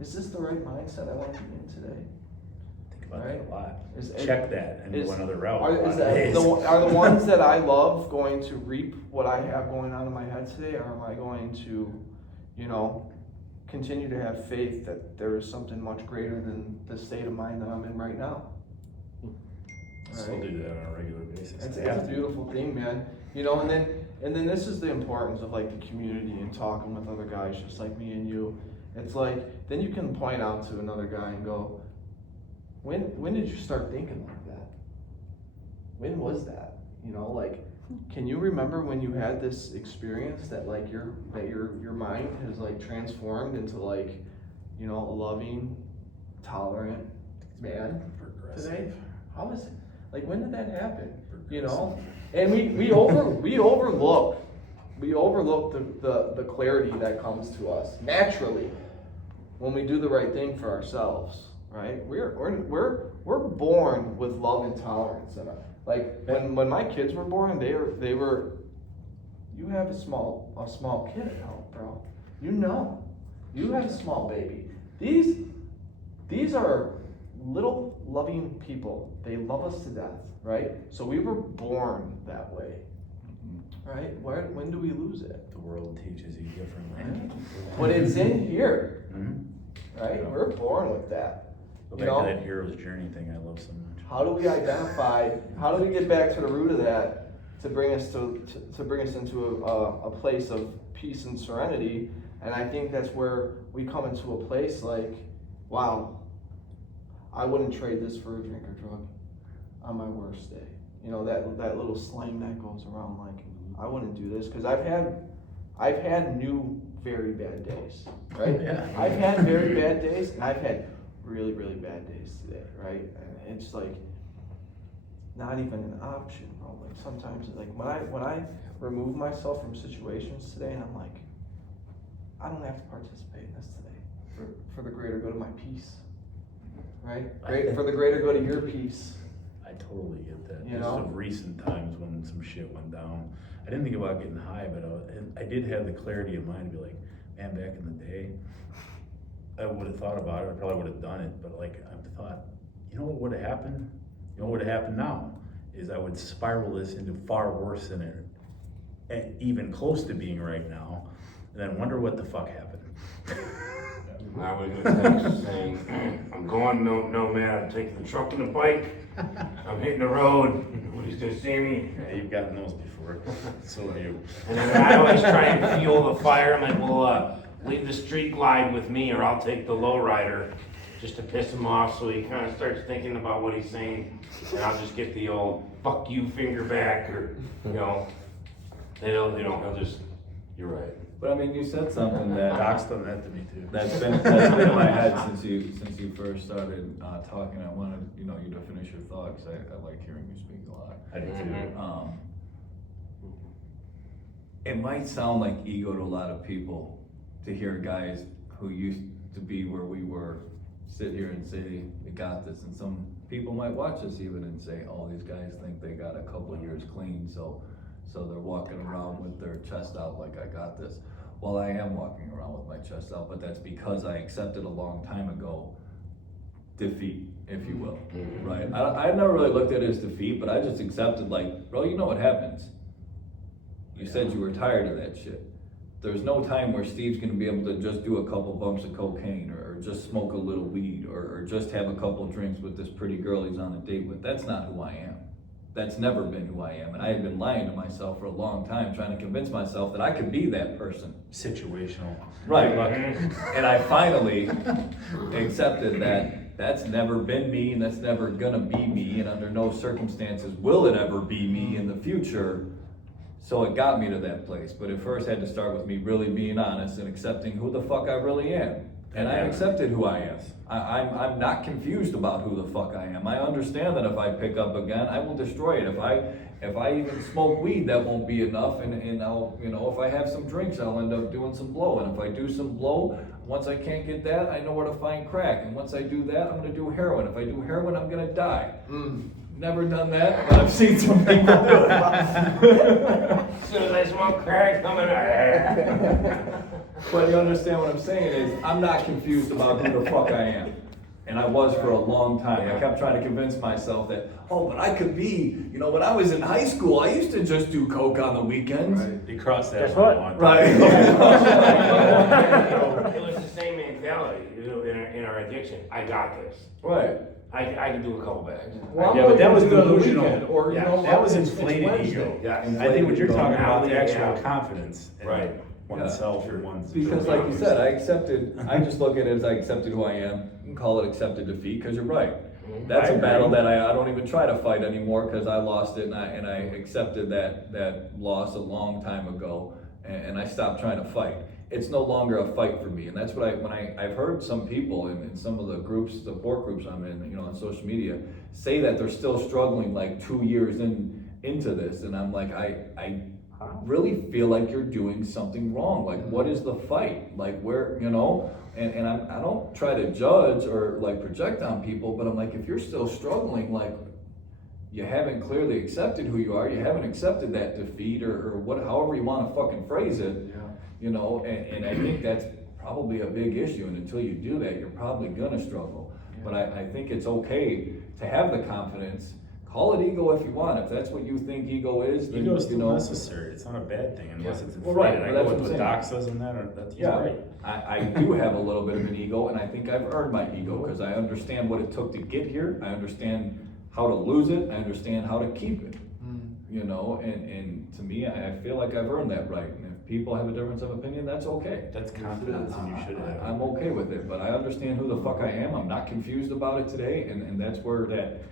is this the right mindset I want to be in today? Think about that a lot. Is- Check that and go another route. Are, a lot is of that days. are the ones that I love going to reap what I have going on in my head today, or am I going to, continue to have faith that there is something much greater than the state of mind that I'm in right now? Still do that on a regular basis. It's I a have to. beautiful thing, man. And then this is the importance of like the community and talking with other guys just like me and you. It's like, then you can point out to another guy and go, when did you start thinking like that? When was that? Can you remember when you had this experience that like your mind has like transformed into like, a loving, tolerant man today? How is it? Like, when did that happen? And we overlook the clarity that comes to us naturally when we do the right thing for ourselves, right? We're born with love and tolerance in us. Like when my kids were born, they were. You have a small kid at home, bro. You have a small baby. These are little loving people. They love us to death, right? So we were born that way, right? When do we lose it? The world teaches you differently. But it's in here, Mhm. right? We're born with that. Go You back know? to that hero's journey thing I love so much. How do we identify? How do we get back to the root of that to bring us to bring us into a place of peace and serenity? And I think that's where we come into a place like, wow, I wouldn't trade this for a drink or drug on my worst day. That little slang that goes around, like, I wouldn't do this, because I've had new very bad days, right? Yeah. I've had very bad days, and I've had really, really bad days today, right? And it's like not even an option, bro. Like sometimes, like when I remove myself from situations today, and I'm like, I don't have to participate in this today for the greater good of my peace, right? For the greater good of your peace. I totally get that. You Just know? of recent times when some shit went down. I didn't think about getting high, but I did have the clarity of mind to be like, man, back in the day, I would have thought about it. I probably would have done it, but like I've thought, what would have happened? What would have happened now is I would spiral this into far worse than it, even close to being right now, and then wonder what the fuck happened. I was gonna text saying, I'm going nomad, I'm taking the truck and the bike, I'm hitting the road, nobody's gonna see me. Yeah, you've gotten those before. So have you. And then I always try and fuel the fire, I'm like, well, leave the street glide with me or I'll take the lowrider, just to piss him off so he kinda starts thinking about what he's saying. And I'll just get the old, fuck you finger back, or, he'll just, you're right. But I mean, you said something that Doc's done that to me too. that's been in my head since you first started talking. I wanted you to finish your thoughts. I like hearing you speak a lot. I do too. It might sound like ego to a lot of people to hear guys who used to be where we were sit here and say we got this, and some people might watch us even and say, oh, these guys think they got a couple of years clean, so they're walking around with their chest out like I got this. Well, I am walking around with my chest out, but that's because I accepted a long time ago defeat, if you will, right? I never really looked at it as defeat, but I just accepted, like, bro, you know what happens. You said you were tired of that shit. There's no time where Steve's gonna be able to just do a couple bumps of cocaine or just smoke a little weed or just have a couple drinks with this pretty girl he's on a date with. That's not who I am. That's never been who I am. And I had been lying to myself for a long time, trying to convince myself that I could be that person. Situational. Right. And I finally accepted that that's never been me and that's never gonna be me, and under no circumstances will it ever be me in the future. So it got me to that place, but it first had to start with me really being honest and accepting who the fuck I really am. And I accepted who I am. I'm not confused about who the fuck I am. I understand that if I pick up again, I will destroy it. If I even smoke weed, that won't be enough, and I'll, if I have some drinks, I'll end up doing some blow. And if I do some blow, once I can't get that, I know where to find crack. And once I do that, I'm gonna do heroin. If I do heroin, I'm gonna die. Never done that, but I've seen some people do it. As soon as I smoke crack, I'm in But you understand what I'm saying is, I'm not confused about who the fuck I am. And I was for a long time. I kept trying to convince myself that, oh, but I could be, you know, when I was in high school, I used to just do coke on the weekends. They crossed that Guess line what? a long time Right. ago. It was the same mentality, you know, in our addiction. I got this. Right. I can do a couple bags. Well, I'm Yeah, but only that gonna was do it on the delusional. weekend, or, you Yeah, know, That was it's inflated Wednesday. ego. Yeah. I think what you're talking about, the Yeah. actual confidence in Right. oneself or one's. Because like you said, I just look at it as I accepted who I am. You can call it accepted defeat, because you're right. That's I a agree. battle that I don't even try to fight anymore, because I lost it, and I accepted that loss a long time ago, and I stopped trying to fight. It's no longer a fight for me, and that's what I've heard some people in some of the groups, support groups I'm in, you know, on social media, say that they're still struggling like 2 years into this, and I'm like, I really feel like you're doing something wrong. Like, what is the fight? Like, where, you know? And I don't try to judge or like project on people, but I'm like, if you're still struggling, like, you haven't clearly accepted who you are, you haven't accepted that defeat, or what, however you want to fucking phrase it, you know, and I think that's probably a big issue, and until you do that, you're probably gonna struggle. But I think it's okay to have the confidence. Call it ego if you want. If that's what you think ego is, then, Ego is you still know. necessary. It's not a bad thing unless it's Well, right, inflated. but I that's go what with I'm what saying. Doc says in that, or that's he's Yeah, right. I do have a little bit of an ego, and I think I've earned my ego, because I understand what it took to get here. I understand how to lose it. I understand how to keep it. You know, and to me, I feel like I've earned that right. And if people have a difference of opinion, that's okay. That's confidence, and you should have. I'm okay with it, but I understand who the fuck I am. I'm not confused about it today, and that's where that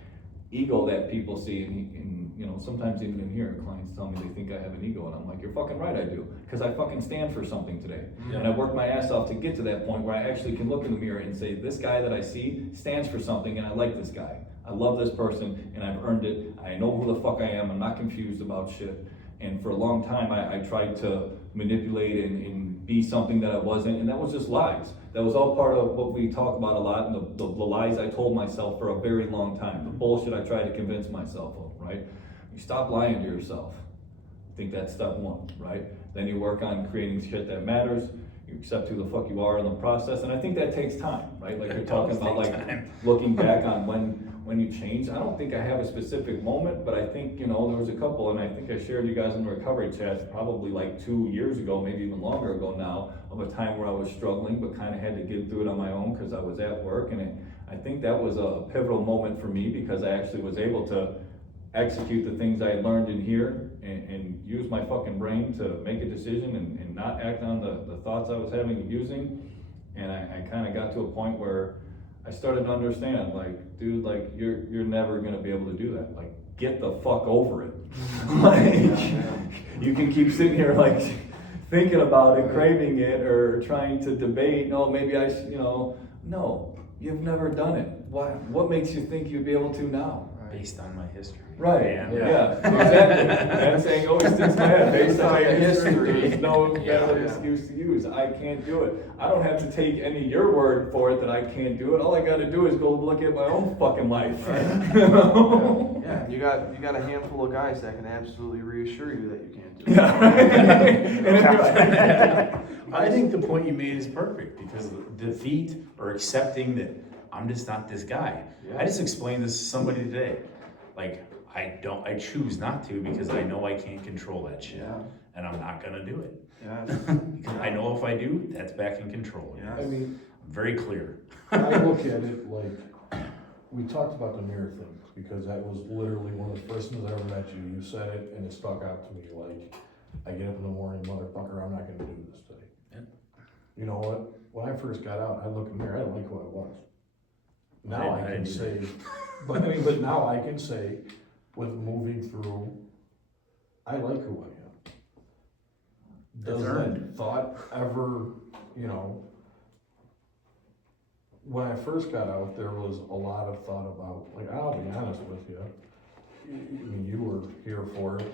ego that people see, and you know, sometimes even in here, clients tell me they think I have an ego, and I'm like, you're fucking right, I do, because I fucking stand for something today. Yeah. And I work my ass off to get to that point where I actually can look in the mirror and say, this guy that I see stands for something, and I like this guy. I love this person, and I've earned it. I know who the fuck I am. I'm not confused about shit. And for a long time, I tried to manipulate and be something that I wasn't, and that was just lies. That was all part of what we talk about a lot, and the lies I told myself for a very long time, the bullshit I tried to convince myself of, right? You stop lying to yourself. I think that's step one, right? Then you work on creating shit that matters. You accept who the fuck you are in the process, and I think that takes time, right? Like you're talking about, like looking back on when you changed. I don't think I have a specific moment, but I think, you know, there was a couple, and I think I shared you guys in the recovery chat probably like 2 years ago, maybe even longer ago now, of a time where I was struggling, but kind of had to get through it on my own because I was at work, and I think that was a pivotal moment for me, because I actually was able to execute the things I learned in here and use my fucking brain to make a decision and not act on the thoughts I was having and using. And I kind of got to a point where I started to understand, like, dude, like, you're never gonna be able to do that. Like, get the fuck over it. Like, you can keep sitting here, like, thinking about it, craving it, or trying to debate, no, maybe no, you've never done it. Why? What makes you think you'd be able to now? Based on my history. Right, Yeah. exactly. That saying always sticks in my head, based on my history, there's no valid Yeah. excuse to use. I can't do it. I don't have to take any of your word for it that I can't do it. All I gotta do is go look at my own fucking life. You know? Yeah, you got a handful of guys that can absolutely reassure you that you can't do it. Yeah, right. I think the point you made is perfect, because defeat or accepting that I'm just not this guy. Yeah. I just explained this to somebody today. Like, I choose not to, because I know I can't control that shit. Yeah. And I'm not gonna do it. Yeah. Because I know if I do, that's back in control. Yeah. I mean, Very clear. I look at it like, we talked about the mirror thing, because that was literally one of the first times I ever met you. You said it, and it stuck out to me, like, I get up in the morning, motherfucker, I'm not gonna do this today. Yeah. You know what? When I first got out, I looked in the mirror, I didn't like who I was. Now I I can didn't say, but now I can say, with moving through, I like who I am. Does It's earned. that thought ever, you know, when I first got out, there was a lot of thought about, like, I'll be honest with you. I mean, you were here for it.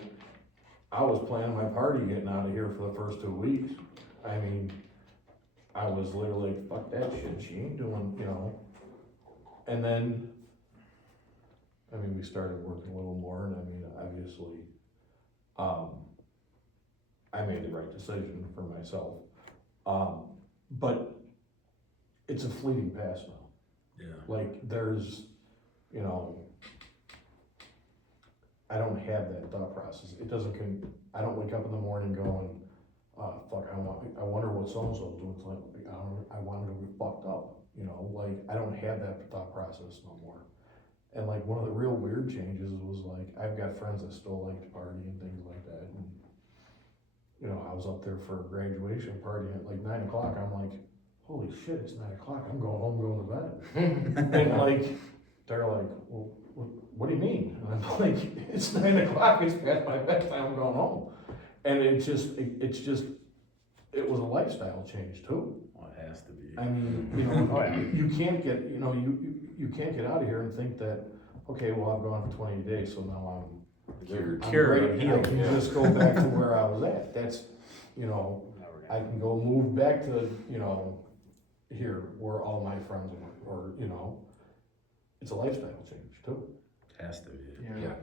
I was planning my party getting out of here for the first 2 weeks. I mean, I was literally like, fuck that shit, she ain't doing, you know. And then I mean, we started working a little more, and I mean, obviously, I made the right decision for myself. But it's a fleeting past now. Yeah. Like, there's, you know, I don't have that thought process. It doesn't, I don't wake up in the morning going, fuck, I wonder what so-and-so's doing tonight. I wanted to be fucked up, you know, like, I don't have that thought process no more. And like, one of the real weird changes was like, I've got friends that still like to party and things like that. And, you know, I was up there for a graduation party at like 9 o'clock. I'm like, holy shit, it's 9 o'clock. I'm going home, going to bed. And like, they're like, well, what do you mean? And I'm like, it's 9 o'clock. It's past my bedtime. I'm going home. And it was a lifestyle change too. Well, it has to be. I mean, you know, you can't get, you know, you can't get out of here and think that, okay, well, I've gone for 20 days, so now I'm Cured, great. I healed. can just go back to where I was at. That's, you know, I can go move back to, you know, here where all my friends are, or, you know, it's a lifestyle change too. Has to be. Yeah.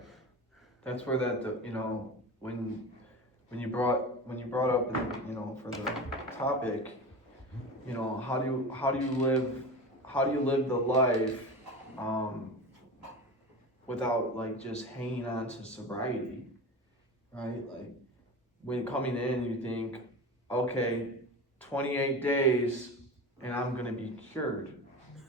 That's where you know, when you brought up, you know, for the topic, you know, how do you live the life, without like just hanging on to sobriety, right? Like, when coming in, you think, okay, 28 days and I'm gonna be cured,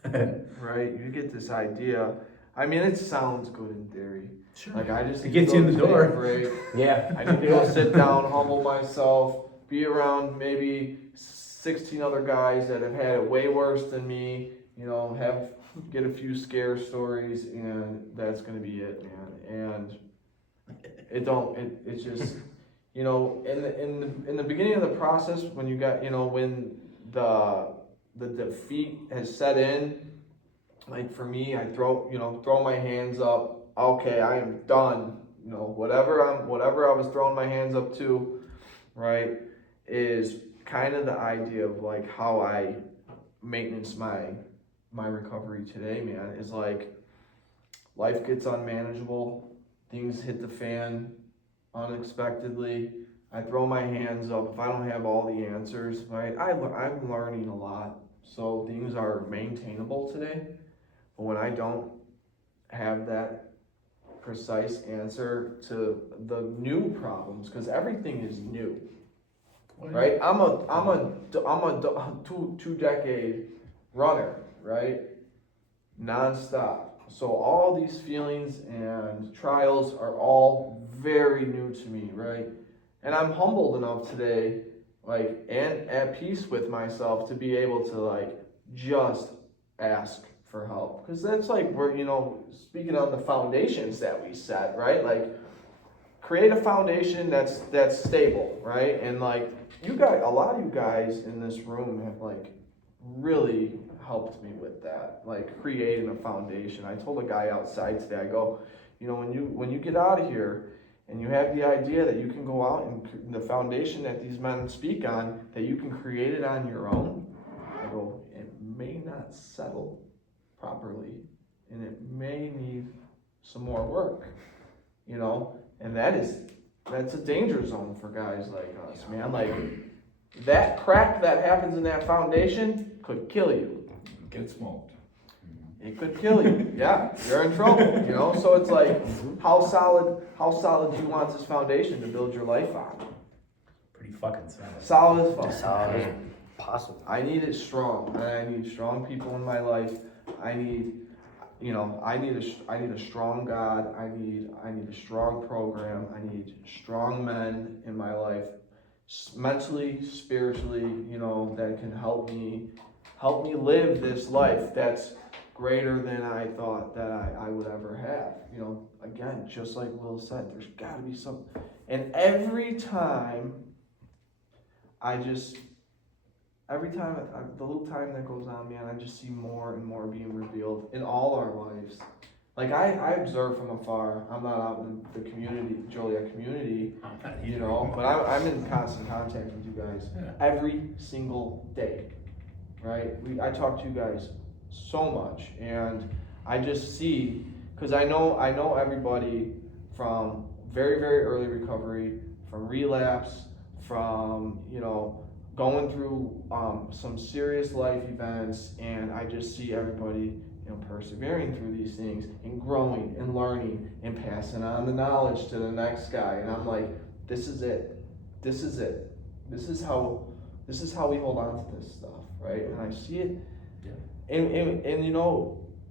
right? You get this idea. I mean, it sounds good in theory. Sure. Like, I just It need to gets go you in the take a door. break. Yeah. I need to go sit down, humble myself, be around maybe 16 other guys that have had it way worse than me, you know, get a few scare stories, and that's gonna be it, man. And it's just, you know, in the beginning of the process, when you got, you know, when the defeat has set in, like for me, I throw my hands up. Okay, I am done. You know, whatever I was throwing my hands up to, right, is kind of the idea of like how I maintenance my recovery today, man. Is like, life gets unmanageable, things hit the fan unexpectedly. I throw my hands up. If I don't have all the answers, right, I'm learning a lot, so things are maintainable today. But when I don't have that precise answer to the new problems, because everything is new, right? I'm a 2-decade runner, right? Non-stop. So all these feelings and trials are all very new to me, right? And I'm humbled enough today, like, and at peace with myself to be able to like just ask for help, because that's like, we're, you know, speaking on the foundations that we set, right? Like, create a foundation that's stable, right? And like, a lot of you guys in this room have like really helped me with that, like creating a foundation. I told a guy outside today, I go, you know, when you get out of here and you have the idea that you can go out and the foundation that these men speak on, that you can create it on your own, I go, it may not settle properly, and it may need some more work, you know. And that's a danger zone for guys like us, man. Like, that crack that happens in that foundation could kill you. Get smoked. It could kill you. Yeah, you're in trouble, you know. So it's like, how solid do you want this foundation to build your life on? Pretty fucking solid. Solid as fuck. Solid as possible. I need it strong, and I need strong people in my life. I need a strong God. I need a strong program. I need strong men in my life, mentally, spiritually, you know, that can help me live this life that's greater than I thought that I would ever have. You know, again, just like Will said, there's got to be some. And every time, the little time that goes on, man, I just see more and more being revealed in all our lives. Like, I observe from afar. I'm not out in the community, Joliet community, you know, but I'm in constant contact with you guys every single day, right? I talk to you guys so much, and I just see, Cause I know everybody from very, very early recovery, from relapse, from, going through, some serious life events, and I just see everybody, persevering through these things and growing and learning and passing on the knowledge to the next guy. And I'm like, this is it. This is it. This is how we hold on to this stuff, right? And I see it. Yeah. And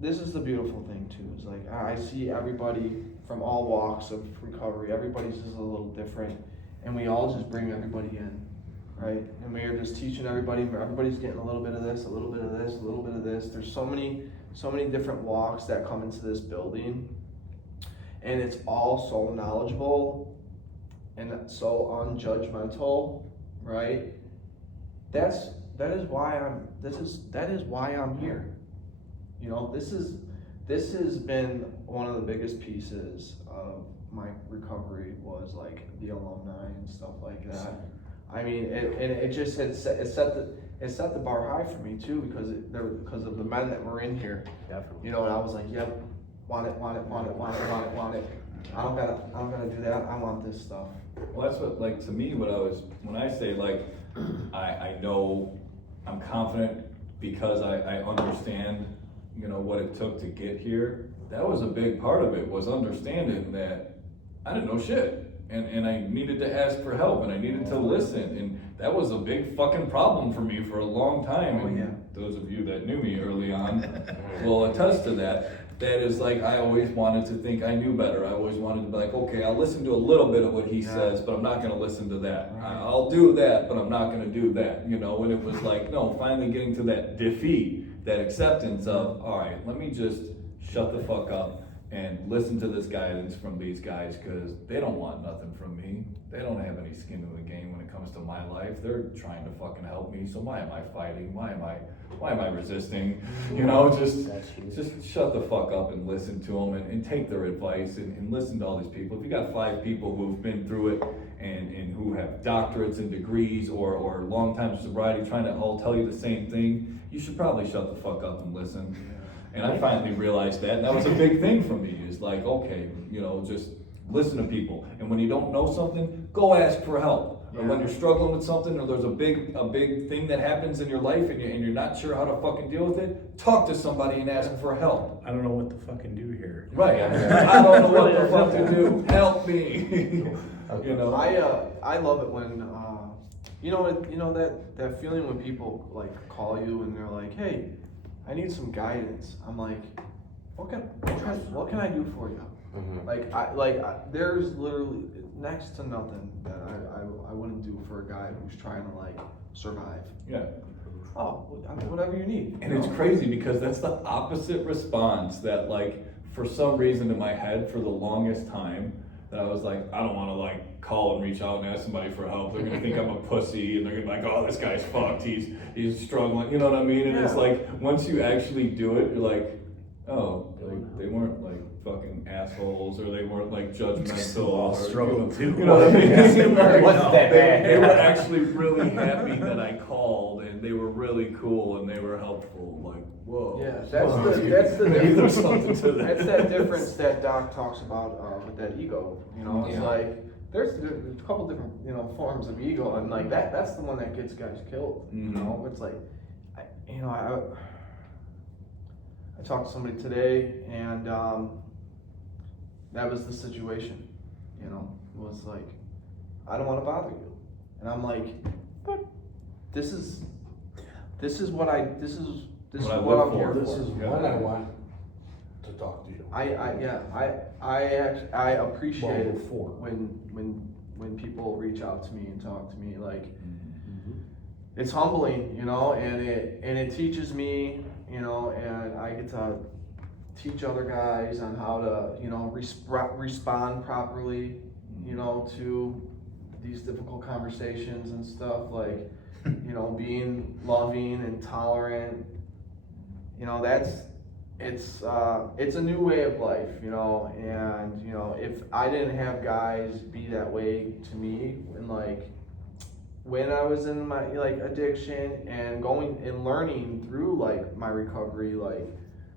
this is the beautiful thing too, is like, I see everybody from all walks of recovery. Everybody's just a little different, and we all just bring everybody in, right? And we are just teaching everybody. Everybody's getting a little bit of this, a little bit of this, a little bit of this. There's so many different walks that come into this building, and it's all so knowledgeable and so unjudgmental, right? That is why I'm here. This has been one of the biggest pieces of my recovery, was like the alumni and stuff like that. I mean, it just set the bar high for me too, because of the men that were in here. Definitely. And I was like, yep, want it. I don't gotta do that. I want this stuff. Well, that's what, like, to me, when I say, like, I know, I'm confident because I understand, what it took to get here. That was a big part of it, was understanding that I didn't know shit. And I needed to ask for help, and I needed to listen, and that was a big fucking problem for me for a long time. Oh, And yeah. those of you that knew me early on will attest to that. That is, like, I always wanted to think I knew better. I always wanted to be like, okay, I'll listen to a little bit of what he says, but I'm not gonna listen to that. I'll do that, but I'm not gonna do that, and it was like, no, finally getting to that defeat, that acceptance of, all right, let me just shut the fuck up and listen to this guidance from these guys, because they don't want nothing from me. They don't have any skin in the game when it comes to my life. They're trying to fucking help me, so why am I fighting? Why am I resisting? Just shut the fuck up and listen to them, and take their advice, and listen to all these people. If you got 5 people who've been through it and who have doctorates and degrees or long time sobriety trying to all tell you the same thing, you should probably shut the fuck up and listen. And I finally realized that, and that was a big thing for me, is like, okay, just listen to people. And when you don't know something, go ask for help. Or when you're struggling with something, or there's a big thing that happens in your life and you're not sure how to fucking deal with it, talk to somebody and ask for help. I don't know what to fucking do here. Right. I don't know what the fuck to do. Help me. I love it when that feeling when people like call you and they're like, hey, I need some guidance. I'm like, what can I do for you? Mm-hmm. There's literally next to nothing that I wouldn't do for a guy who's trying to like survive. Yeah. Oh, whatever you need. And it's crazy because that's the opposite response that, like, for some reason in my head for the longest time, that I was like, I don't want to like call and reach out and ask somebody for help. They're gonna think I'm a pussy, and they're gonna be like, oh, this guy's fucked. He's struggling. You know what I mean? And it's like, once you actually do it, you're like, oh, like they weren't like fucking assholes, or they weren't like judgmental. All struggling too. You know what I mean? It wasn't that bad. They were actually really happy that I called, and they were really cool, and they were helpful. Like, whoa. Yeah, that's the Maybe there's difference. something to that. That's that difference that Doc talks about with that ego. It's Yeah. like there's a couple different forms of ego, and like that's the one that gets guys killed. Mhm. It's like I talked to somebody today, and that was the situation. Was like, I don't want to bother you, and I'm like, but this is what I'm This here This for. is when I want to talk to you. I appreciate it Before. when people reach out to me and talk to me. Like, Mm-hmm. it's humbling, and it teaches me, and I get to teach other guys on how to respond properly, to these difficult conversations and stuff, like, being loving and tolerant. It's a new way of life, and if I didn't have guys be that way to me, when I was in my addiction and going and learning through my recovery,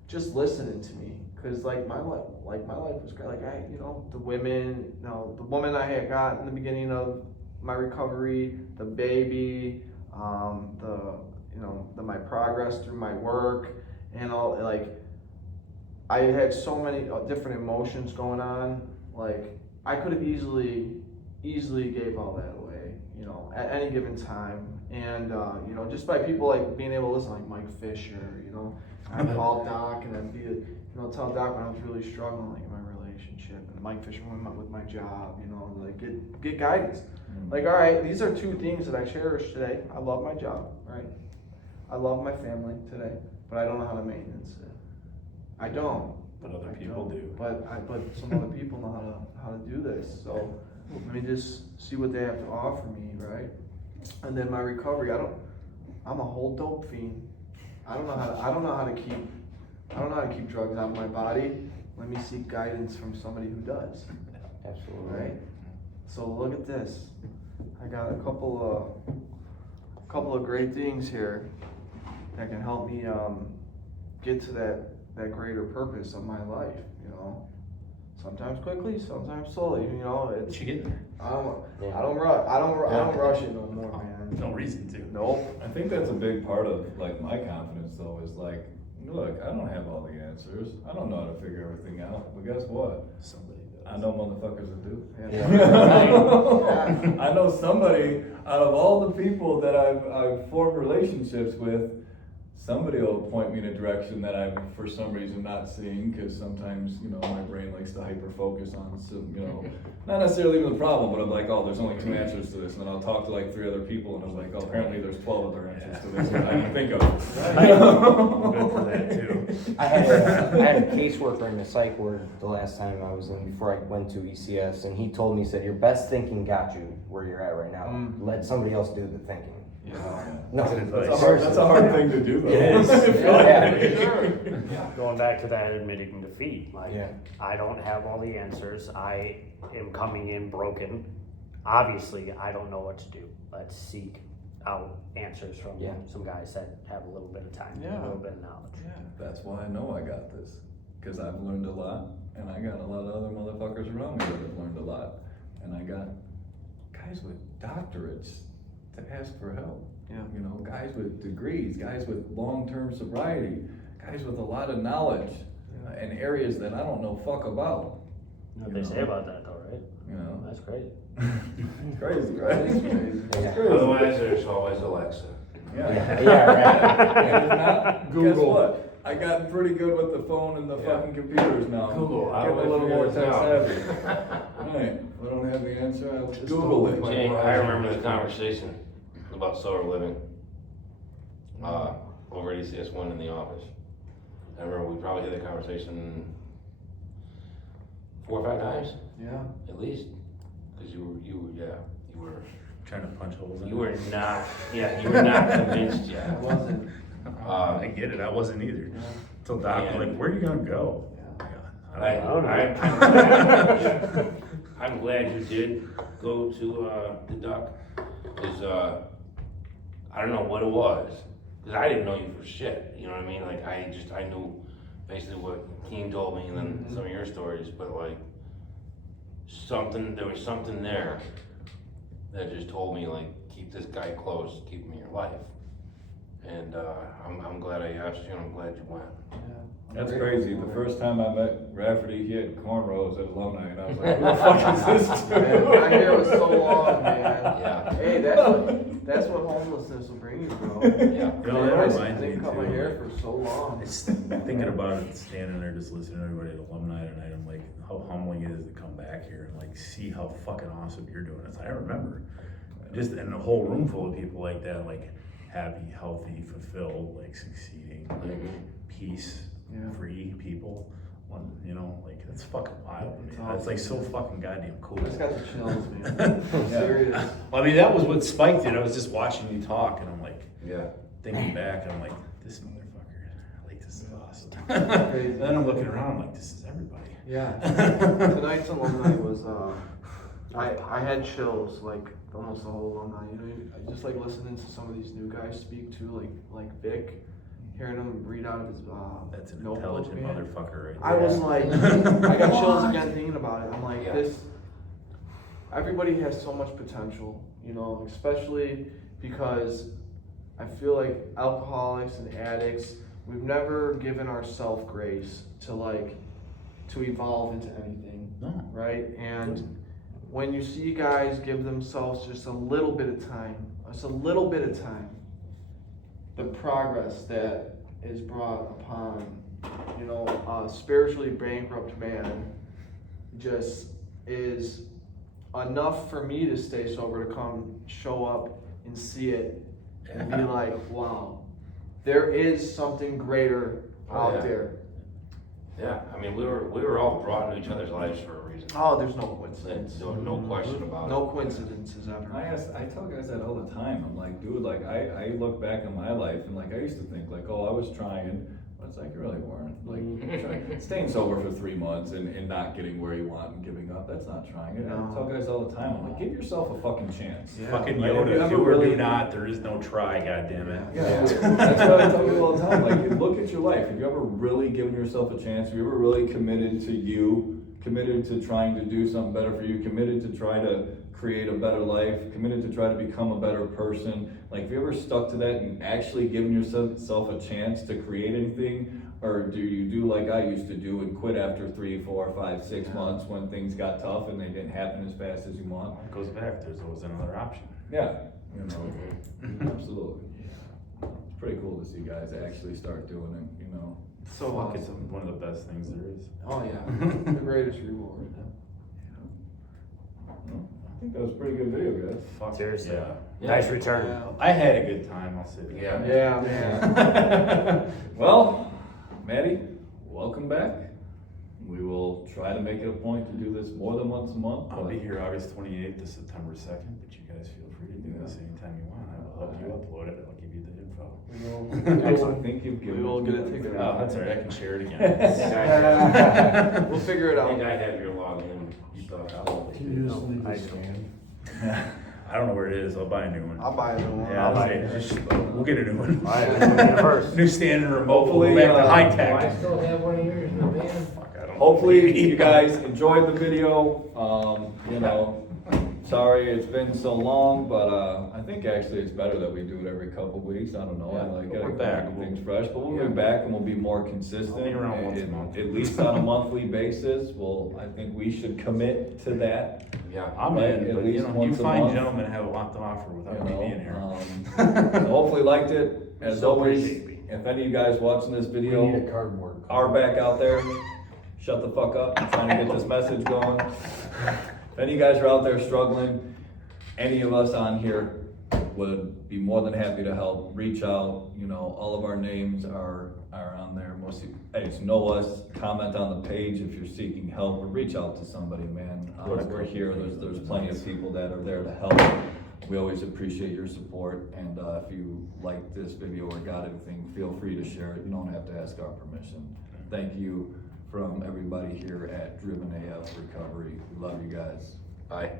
just listening to me, cause like my life was great. Like the women, the woman I had got in the beginning of my recovery, the baby, my progress through my work, and all, like, I had so many different emotions going on. Like, I could have easily gave all that away, at any given time. And, just by people like being able to listen, like Mike Fisher, I called Doc and I'd tell Doc when I was really struggling, like in my relationship, and Mike Fisher with my job, like get guidance. Like, all right, these are two things that I cherish today. I love my job, right? I love my family today, but I don't know how to maintenance it. I don't. But other people do. But some other people know how to do this. So let me just see what they have to offer me, right? And then my recovery, I'm a whole dope fiend. I don't know how to keep drugs out of my body. Let me seek guidance from somebody who does. Absolutely. Right? So look at this. I got a couple of great things here that can help me get to that greater purpose of my life, Sometimes quickly, sometimes slowly, What you getting there? I don't rush it no more, man. No reason to. Nope. I think that's a big part of like my confidence though, is like, look, I don't have all the answers. I don't know how to figure everything out, but guess what? Somebody does. I know motherfuckers that do. Yeah. I know somebody out of all the people that I've formed relationships with, somebody will point me in a direction that I'm for some reason not seeing, because sometimes, my brain likes to hyper focus on some, not necessarily even the problem, but I'm like, oh, there's only 2 answers to this, and then I'll talk to like 3 other people, and I'm like, oh, apparently there's 12 other answers to this that I can think of. I'm good for that too. I had a caseworker in the psych ward the last time I was in before I went to ECS, and he told me, he said, your best thinking got you where you're at right now. Let somebody else do the thinking. No, That's a hard thing to do though. It is. Sure. Going back to that admitting defeat, like, Yeah. I don't have all the answers. I am coming in broken. Obviously, I don't know what to do. Let's seek out answers from some guys that have a little bit of time, a little bit of knowledge. Yeah, that's why I know I got this, because I've learned a lot, and I got a lot of other motherfuckers around me that have learned a lot, and I got guys with doctorates to ask for help. Yeah. Guys with degrees, guys with long-term sobriety, guys with a lot of knowledge in areas that I don't know fuck about. You know what they say about that though, right? That's crazy. It's crazy, right? It's crazy. Yeah. It's crazy. Otherwise, there's always Alexa. Yeah. right. And if not, Google. guess what? I got pretty good with the phone and the fucking computers now. Google, how Getting do a I little figure more this tech out? savvy. Right, if I don't have the answer, I'll Just Google don't it. like Jay, I remember the conversation about sober living over at ECS1 in the office. I remember we probably had that conversation 4 or 5 times, Yeah. at least, because you were Trying to punch holes in you it. were not convinced I yet. wasn't. I get it, I wasn't either. Till Doc was like, where are you gonna go? I'm glad you did go to the Duck, because I don't know what it was, because I didn't know you for shit, you know what I mean? Like, I knew basically what Keen told me and then some of your stories, but like, there was something there that just told me, like, keep this guy close, keep him in your life. And I'm glad I asked you, and I'm glad you went. That's crazy. The first time I met Rafferty, he had cornrows at alumni, and I was like, who the fuck is this dude? Man, my hair was so long, man. Yeah. Hey, that's what homelessness will bring you, bro. Yeah. You know, that I reminds me didn't cut my too, hair like, for so long. It's thinking about it, standing there just listening to everybody at alumni tonight, I'm like, how humbling it is to come back here and like see how fucking awesome you're doing. It's, I remember, just in a whole room full of people like that, like happy, healthy, fulfilled, like succeeding, like peace, free people. Like that's fucking wild to me. That's like so fucking goddamn cool. I just got the chills, man. I'm serious. Well, I mean, that was what spiked it. I was just watching you talk, and I'm like, Yeah. thinking back, and I'm like, this motherfucker, like, this is awesome. Crazy. Then I'm looking around, I'm like, this is everybody. Yeah. Tonight's alumni was, I had chills, like, almost the whole alumni, I just like listening to some of these new guys speak too, like Vic, hearing him read out of his That's an notebook, intelligent man. motherfucker right I there. was like, I got chills again thinking about it. I'm like, Yeah. this. Everybody has so much potential, you know, especially because I feel like alcoholics and addicts, we've never given ourselves grace to evolve into anything, No. right? And when you see guys give themselves just a little bit of time, the progress that is brought upon, you know, a spiritually bankrupt man just is enough for me to stay sober, to come show up and see it and be like, wow, there is something greater out yeah. there. Yeah, I mean, we were all brought into each other's lives for a reason. Oh, there's no coincidence. No question about it. No coincidences I ever. tell guys that all the time. I'm like, dude, like I look back on my life and like I used to think like, oh, I was trying, but it's like you really weren't. Like staying sober for 3 months and not getting where you want and giving up, that's not trying it. No. I tell guys all the time, I'm like, give yourself a fucking chance. Yeah. Fucking Like, have you Yoda, ever do or really- do not, there is no try, goddammit. Yeah, that's what I tell people all the time. Like, look at your life. Have you ever really given yourself a chance? Have you ever really committed to you? Committed to trying to do something better for you? Committed to try to create a better life? Committed to try to become a better person? Like, have you ever stuck to that and actually given yourself a chance to create anything? Or do you do like I used to do and quit after 3, 4, 5, 6 months when things got tough and they didn't happen as fast as you want? It goes back, there's always another option. Yeah, you know, absolutely. It's pretty cool to see guys actually start doing it, you know. So Fuck, it's awesome. one of the best things there is. Oh yeah, the greatest reward. Well, I think that was a pretty good video, guys. Fuck, Seriously. yeah. Nice return. Yeah. I had a good time, I'll say that. Yeah. Yeah, man. Well, Maddie, welcome back. We will try to make it a point to do this more than once a month. I'll but- be here August 28th to September 2nd, but you guys feel free to do this anytime you want. I will help you upload it, I'll give you the info. Excellent. I think you've given. We will it get to it me. taken Oh, that's all right, I can share it I again. think We'll figure it I think out. I have your login stuff. Can you just leave I the do. stand? I don't know where it is, I'll buy a new one. I'll buy a new one. Yeah, I'll buy I'll say, we'll get a new one. All right, first. New standing remote, Hopefully, we'll go back to high Do I tech. still have one of yours in the van? Fuck, I don't know. Hopefully you guys enjoyed the video. You know, sorry it's been so long, but I think actually it's better that we do it every couple weeks. I don't know. I like But we're gotta back. keep things fresh, but we'll Yeah. be back and we'll be more consistent. I'll be around once a month. At least on a monthly basis. Well, I think we should commit to that. Yeah. I'm Right, in, at but least you know, you once a find month. gentlemen have a lot to offer You without me know, being here. so hopefully liked it. As So always, appreciate me. if any of you guys watching this We need video a cardboard. are back out there, shut the fuck up. I'm trying to get this message going. If any of you guys are out there struggling, any of us on here would be more than happy to help. Reach out, you know, all of our names are on there. Most of you guys know us. Comment on the page if you're seeking help, or reach out to somebody, man. We're here. There's plenty of people that are there to help. We always appreciate your support, and if you liked this video or got anything, feel free to share it. You don't have to ask our permission. Thank you from everybody here at Driven AF Recovery. We love you guys. Bye.